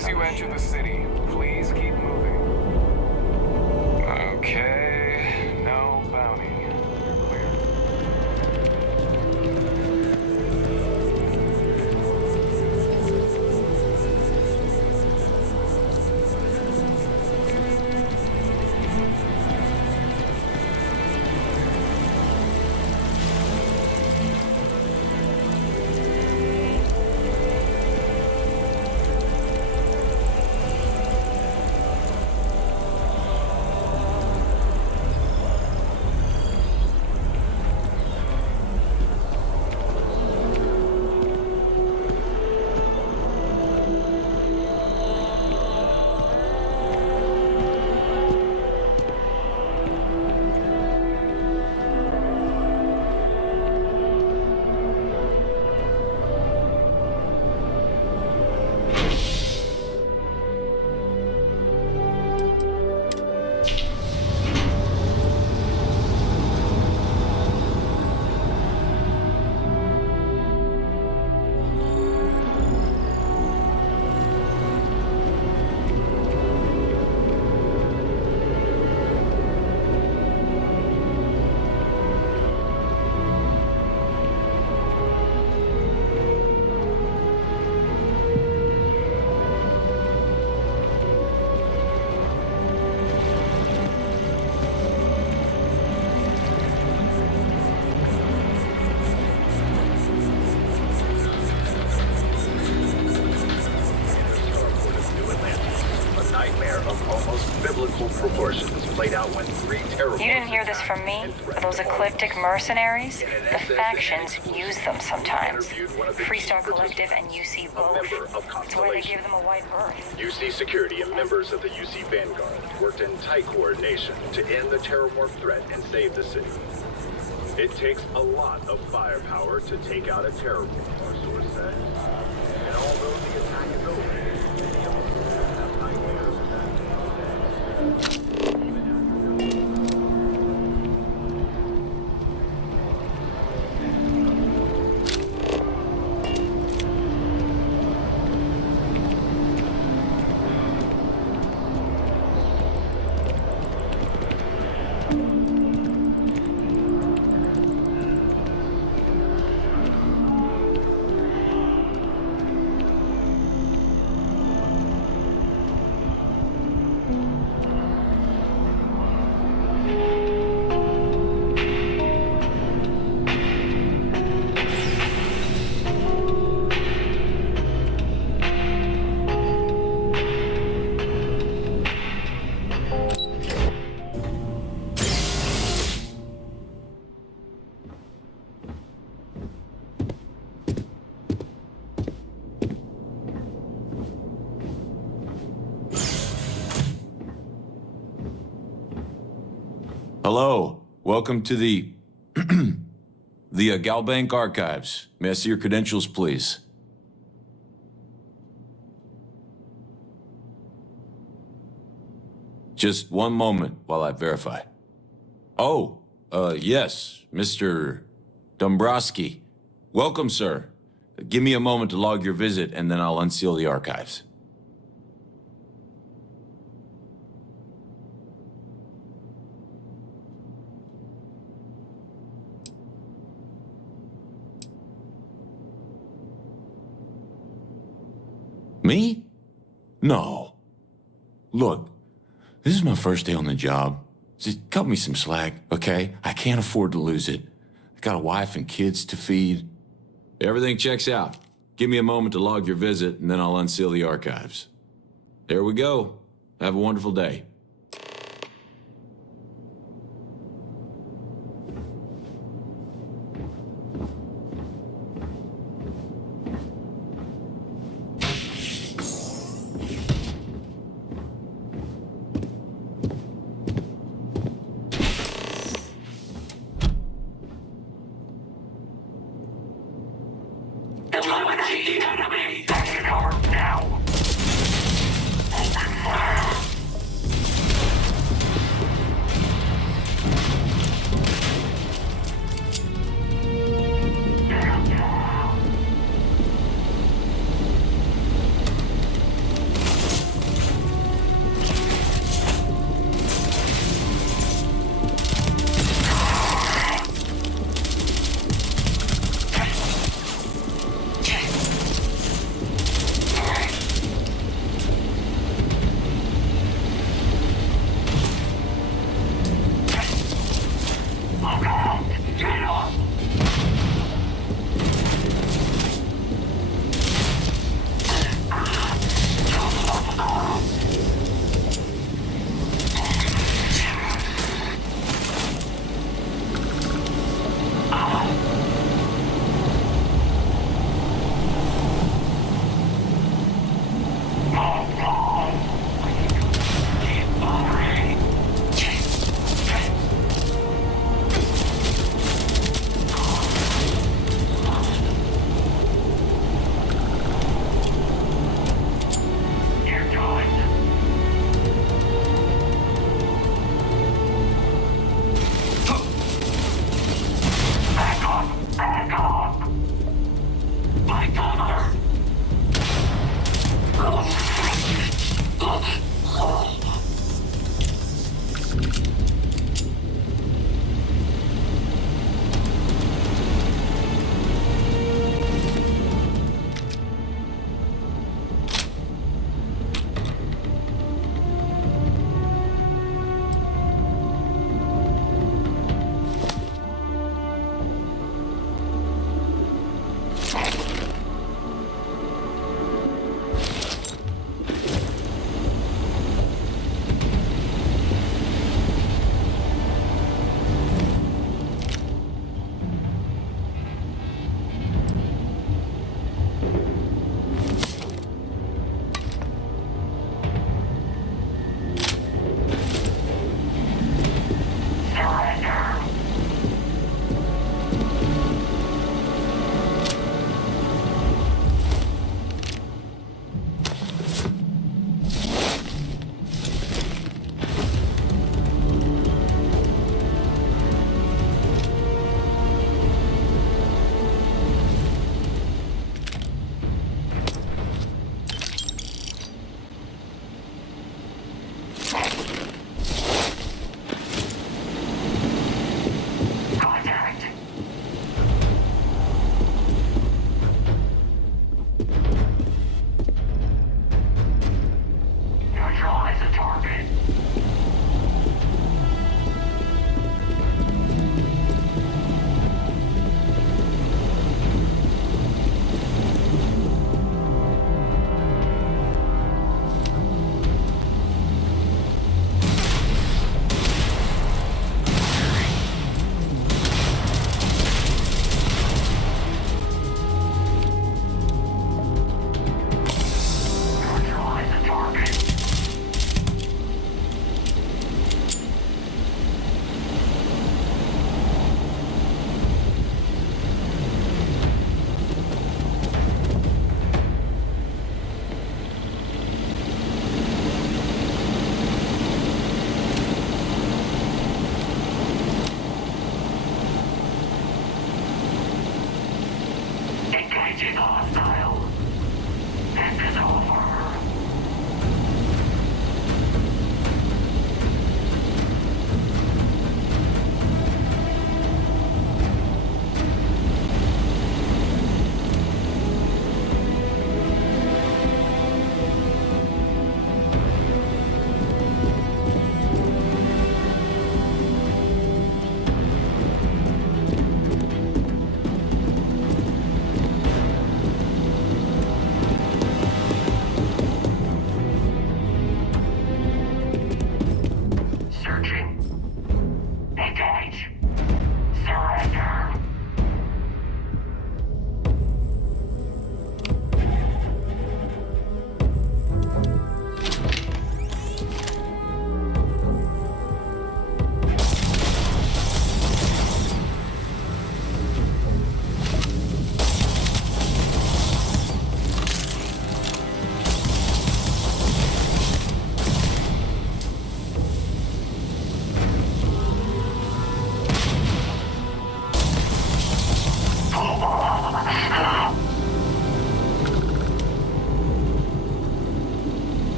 sound as you enter the city. Please keep moving. Okay, no bounty. Clear. You didn't hear this from me? Those eclectic mercenaries? The factions use them sometimes. Freestar Collective and UC both. That's why they give them a wide berth. UC Security and members of the UC Vanguard worked in tight coordination to end the terrormorph threat and save the city. It takes a lot of firepower to take out a terrormorph, our source said. And although the attack is over, many of us have nightmares of that. Hello, welcome to the Galbank Archives. May I see your credentials, please? Just one moment while I verify. Oh, yes, Mr. Dombrowski. Welcome, sir. Give me a moment to log your visit, and then I'll unseal the archives. Me? No. Look, this is my first day on the job. Just cut me some slack, okay? I can't afford to lose it. I got a wife and kids to feed. Everything checks out. Give me a moment to log your visit, and then I'll unseal the archives. There we go. Have a wonderful day.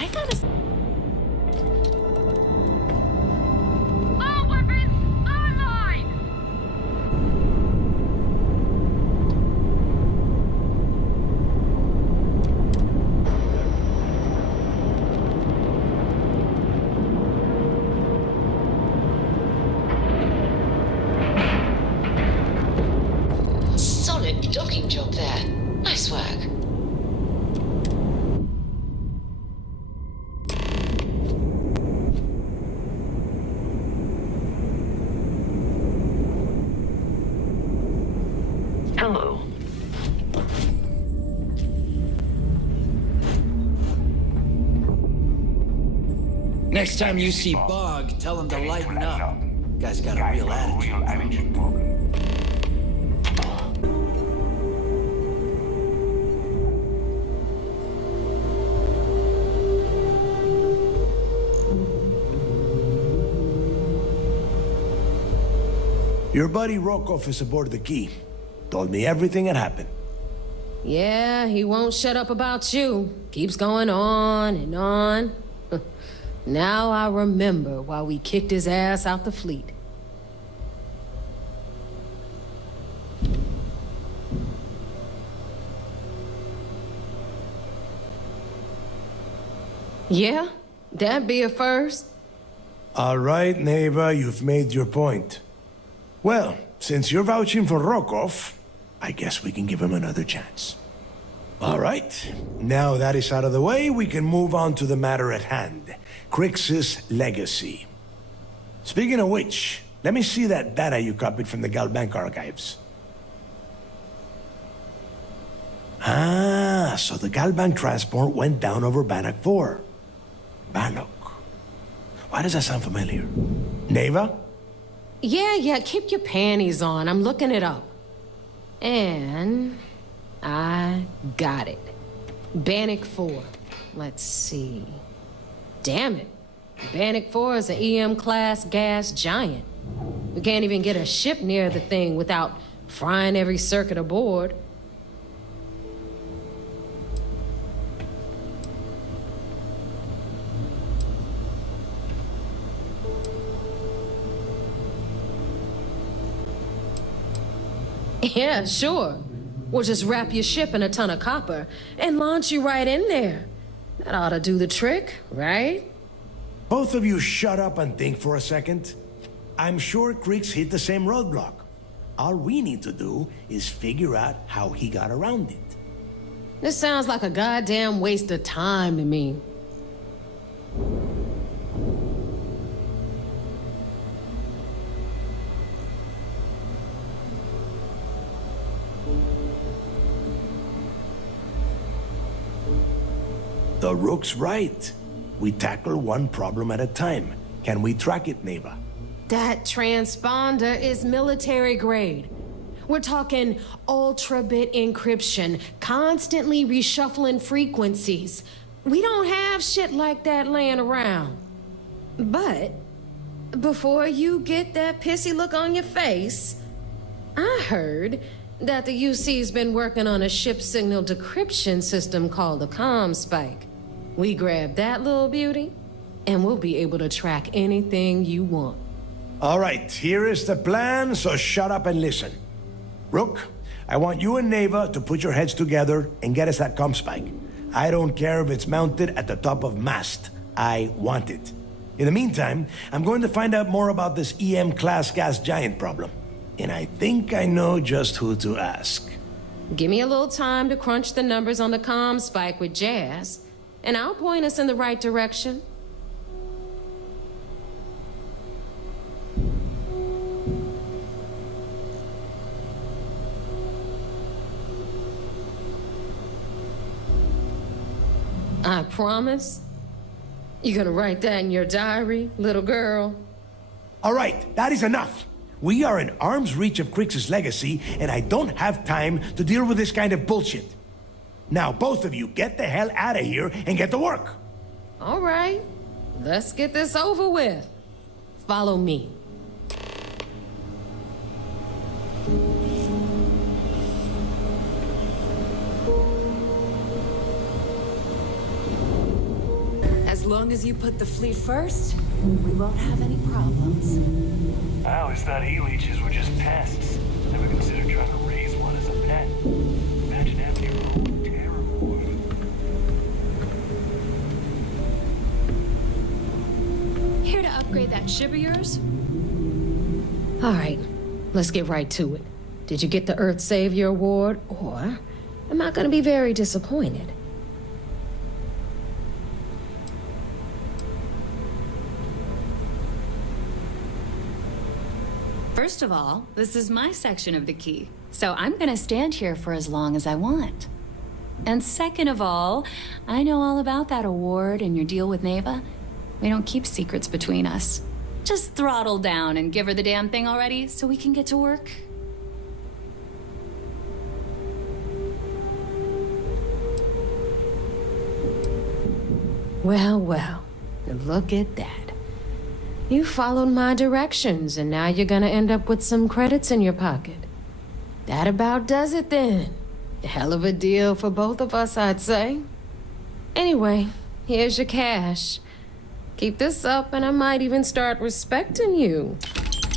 I gotta. All weapons online! Solid docking job there. Nice work. Hello. Next time you see Bog, tell him to lighten up. Guy's got a real attitude. Your buddy Rokov is aboard the Key. Told me everything that happened. Yeah, he won't shut up about you. Keeps going on and on. Now I remember why we kicked his ass out the fleet. Yeah, that'd be a first. All right, Neva, you've made your point. Well, since you're vouching for Rokov, I guess we can give him another chance. All right, now that is out of the way, we can move on to the matter at hand. Crix's legacy. Speaking of which, let me see that data you copied from the Galbank archives. Ah, so the Galbank transport went down over Bannock 4. Bannock. Why does that sound familiar? Neva? Yeah, keep your panties on. I'm looking it up. And I got it. Bannock 4. Let's see. Damn it. Bannock 4 is an EM-class gas giant. We can't even get a ship near the thing without frying every circuit aboard. Yeah, sure. We'll just wrap your ship in a ton of copper and launch you right in there. That ought to do the trick, right? Both of you shut up and think for a second. I'm sure Crix hit the same roadblock. All we need to do is figure out how he got around it. This sounds like a goddamn waste of time to me. The Rook's right. We tackle one problem at a time. Can we track it, Neva? That transponder is military grade. We're talking ultra-bit encryption, constantly reshuffling frequencies. We don't have shit like that laying around. But before you get that pissy look on your face, I heard that the UC's been working on a ship signal decryption system called the ComSpike. We grab that little beauty, and we'll be able to track anything you want. All right, here is the plan, so shut up and listen. Rook, I want you and Neva to put your heads together and get us that ComSpike. I don't care if it's mounted at the top of mast. I want it. In the meantime, I'm going to find out more about this EM-class gas giant problem. And I think I know just who to ask. Give me a little time to crunch the numbers on the ComSpike with Jazz, and I'll point us in the right direction. I promise. You gonna write that in your diary, little girl? All right, that is enough. We are in arm's reach of Crix's legacy, and I don't have time to deal with this kind of bullshit. Now, both of you, get the hell out of here and get to work. All right, let's get this over with. Follow me. long as you put the fleet first, we won't have any problems. I always thought E-leeches were just pests. Never considered trying to raise one as a pet. Imagine having your own terror ward. Here to upgrade that ship of yours? All right, let's get right to it. Did you get the Earth Savior Award, or am I gonna be very disappointed? First of all, this is my section of the key, so I'm gonna stand here for as long as I want. And second of all, I know all about that award and your deal with Neva. We don't keep secrets between us. Just throttle down and give her the damn thing already so we can get to work. Well, well, look at that. You followed my directions, and now you're gonna end up with some credits in your pocket. That about does it then. Hell of a deal for both of us, I'd say. Anyway, here's your cash. Keep this up, and I might even start respecting you.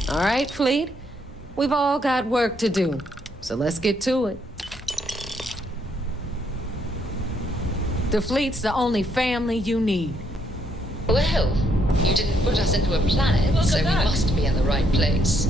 All right, Fleet? We've all got work to do, so let's get to it. The Fleet's the only family you need. Well, you didn't put us into a planet, so we must be in the right place.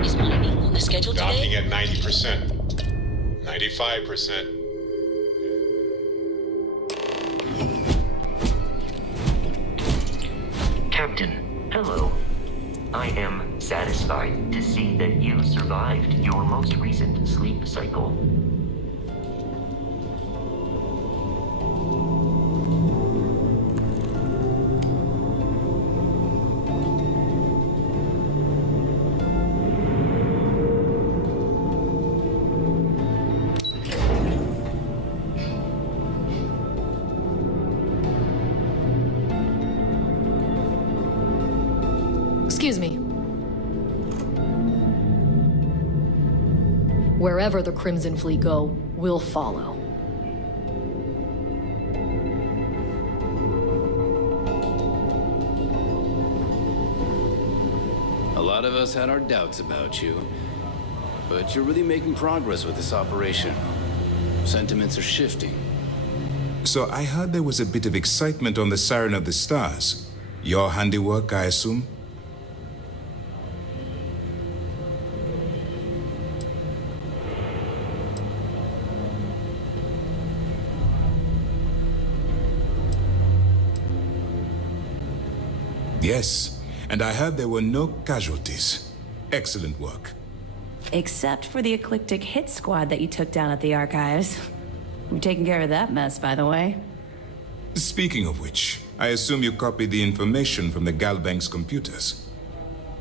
Is my meeting on the schedule today? Docking at 90%. 95%. Captain, hello. I am satisfied to see that you survived your most recent sleep cycle. Excuse me. Wherever the Crimson Fleet go, we'll follow. A lot of us had our doubts about you, but you're really making progress with this operation. Sentiments are shifting. So I heard there was a bit of excitement on the Siren of the Stars. Your handiwork, I assume? Yes, and I heard there were no casualties. Excellent work. Except for the eclectic hit squad that you took down at the archives. We've taken care of that mess, by the way. Speaking of which, I assume you copied the information from the Galbank's computers.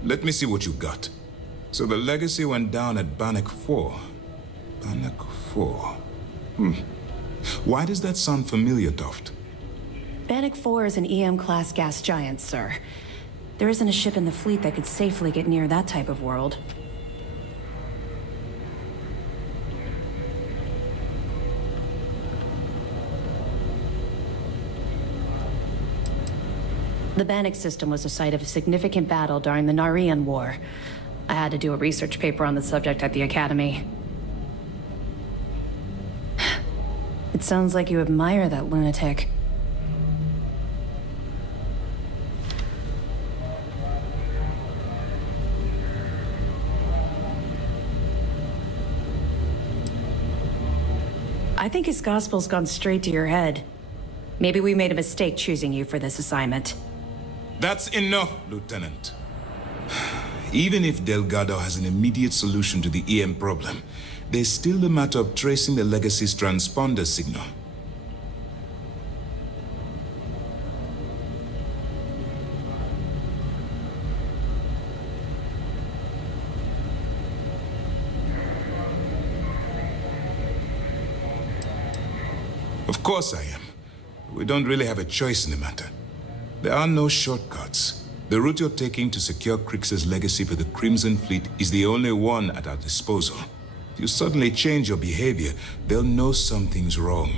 Let me see what you got. So the legacy went down at Bannock 4. Bannock 4. Why does that sound familiar, Toft? Bannock 4 is an EM-class gas giant, sir. There isn't a ship in the fleet that could safely get near that type of world. The Bannock system was the site of a significant battle during the Narian War. I had to do a research paper on the subject at the Academy. It sounds like you admire that lunatic. I think his gospel's gone straight to your head. Maybe we made a mistake choosing you for this assignment. That's enough, Lieutenant. Even if Delgado has an immediate solution to the EM problem, there's still the matter of tracing the Legacy's transponder signal. Of course I am. We don't really have a choice in the matter. There are no shortcuts. The route you're taking to secure Crix's legacy for the Crimson Fleet is the only one at our disposal. If you suddenly change your behavior, they'll know something's wrong.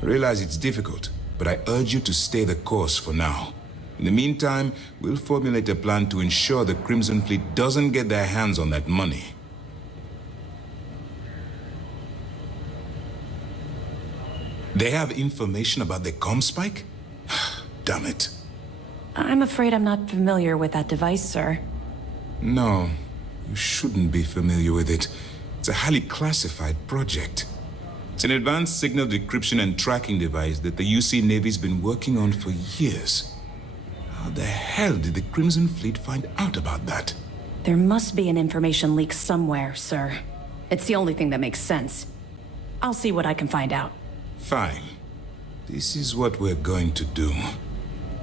I realize it's difficult, but I urge you to stay the course for now. In the meantime, we'll formulate a plan to ensure the Crimson Fleet doesn't get their hands on that money. They have information about the Comspike? Damn it. I'm afraid I'm not familiar with that device, sir. No, you shouldn't be familiar with it. It's a highly classified project. It's an advanced signal decryption and tracking device that the UC Navy's been working on for years. How the hell did the Crimson Fleet find out about that? There must be an information leak somewhere, sir. It's the only thing that makes sense. I'll see what I can find out. Fine. This is what we're going to do.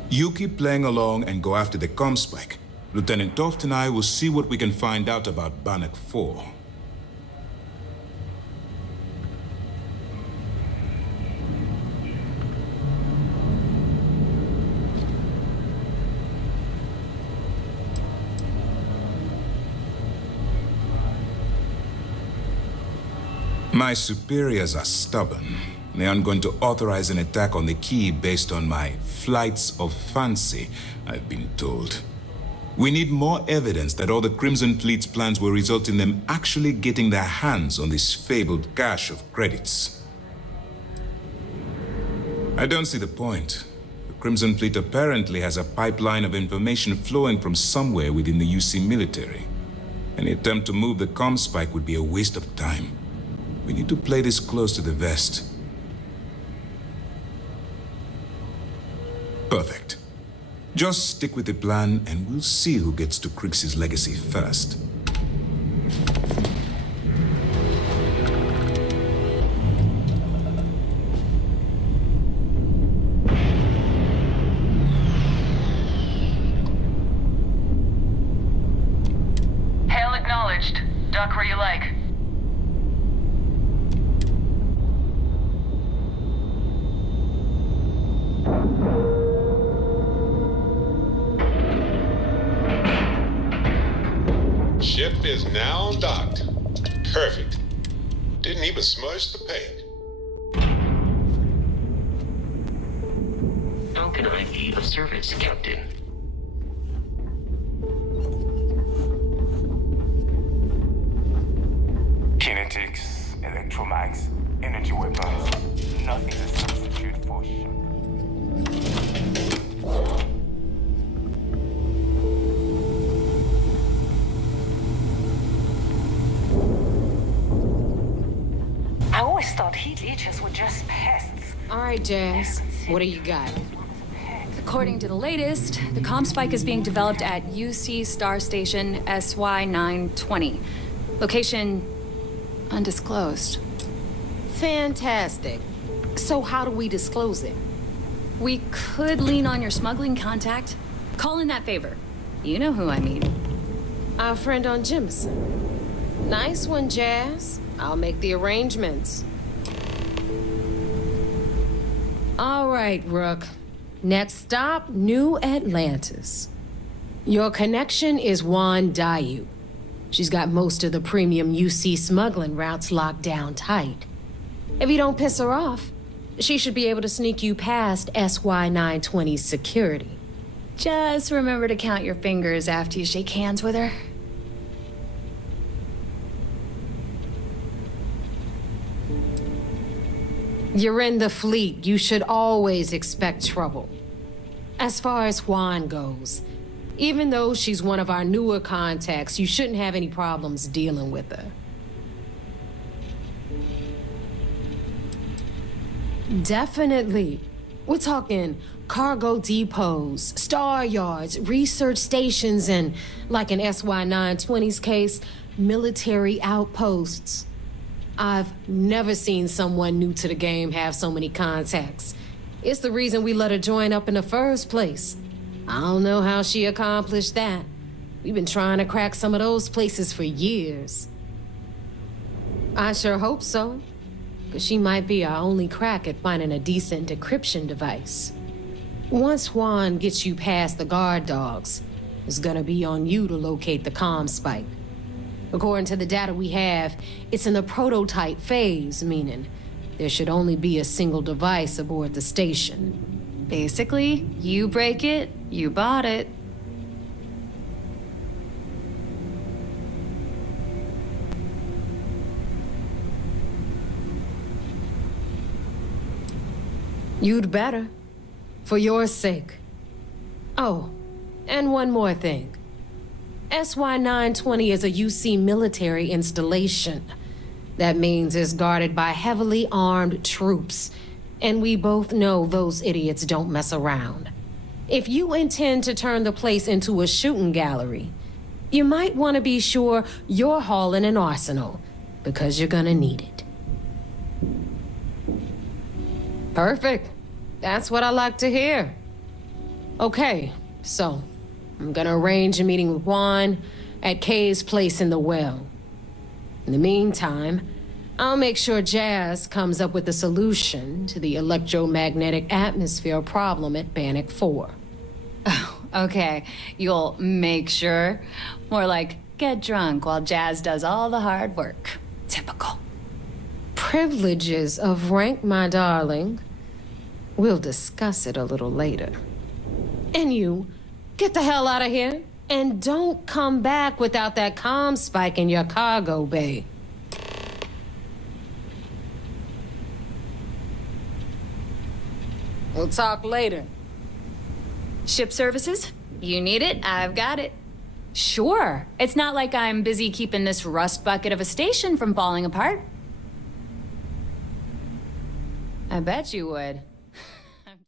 You keep playing along and go after the Comspike. Lieutenant Toft and I will see what we can find out about Bannock 4. My superiors are stubborn. They aren't going to authorize an attack on the key based on my flights of fancy, I've been told. We need more evidence that all the Crimson Fleet's plans will result in them actually getting their hands on this fabled cache of credits. I don't see the point. The Crimson Fleet apparently has a pipeline of information flowing from somewhere within the UC military. Any attempt to move the Comspike would be a waste of time. We need to play this close to the vest. Perfect. Just stick with the plan and we'll see who gets to Crix's legacy first. Hail acknowledged. Dock where you like. Ship is now docked. Perfect. Didn't even smudge the paint. How can I be of service, Captain? Kinetics, electromags, energy weapons. Nothing to substitute for shock. I always thought heat leeches were just pests. All right, Jazz. What do you got? According to the latest, the Comspike is being developed at UC Star Station SY-920. Location undisclosed. Fantastic. So how do we disclose it? We could lean on your smuggling contact. Call in that favor. You know who I mean. Our friend on Jimison. Nice one, Jazz. I'll make the arrangements. All right, Rook. Next stop, New Atlantis. Your connection is Juan Dayu. She's got most of the premium UC smuggling routes locked down tight. If you don't piss her off, she should be able to sneak you past SY-920's security. Just remember to count your fingers after you shake hands with her. You're in the fleet. You should always expect trouble. As far as Juan goes, even though she's one of our newer contacts, you shouldn't have any problems dealing with her. Definitely. We're talking cargo depots, star yards, research stations, and, like in SY-920's case, military outposts. I've never seen someone new to the game have so many contacts. It's the reason we let her join up in the first place. I don't know how she accomplished that. We've been trying to crack some of those places for years. I sure hope so. Because she might be our only crack at finding a decent decryption device. Once Juan gets you past the guard dogs, it's gonna be on you to locate the comm spike. According to the data we have, it's in the prototype phase, meaning there should only be a single device aboard the station. Basically, you break it, you bought it. You'd better. For your sake. Oh, and one more thing. SY-920 is a UC military installation. That means it's guarded by heavily armed troops. And we both know those idiots don't mess around. If you intend to turn the place into a shooting gallery, you might want to be sure you're hauling an arsenal, because you're gonna need it. Perfect. That's what I like to hear. Okay, so I'm gonna arrange a meeting with Juan at Kay's place in the well. In the meantime, I'll make sure Jazz comes up with a solution to the electromagnetic atmosphere problem at Bannock 4. Oh, okay. You'll make sure. More like get drunk while Jazz does all the hard work. Typical. Privileges of rank, my darling. We'll discuss it a little later. And you, get the hell out of here. And don't come back without that comm spike in your cargo bay. We'll talk later. Ship services? You need it, I've got it. Sure. It's not like I'm busy keeping this rust bucket of a station from falling apart. I bet you would.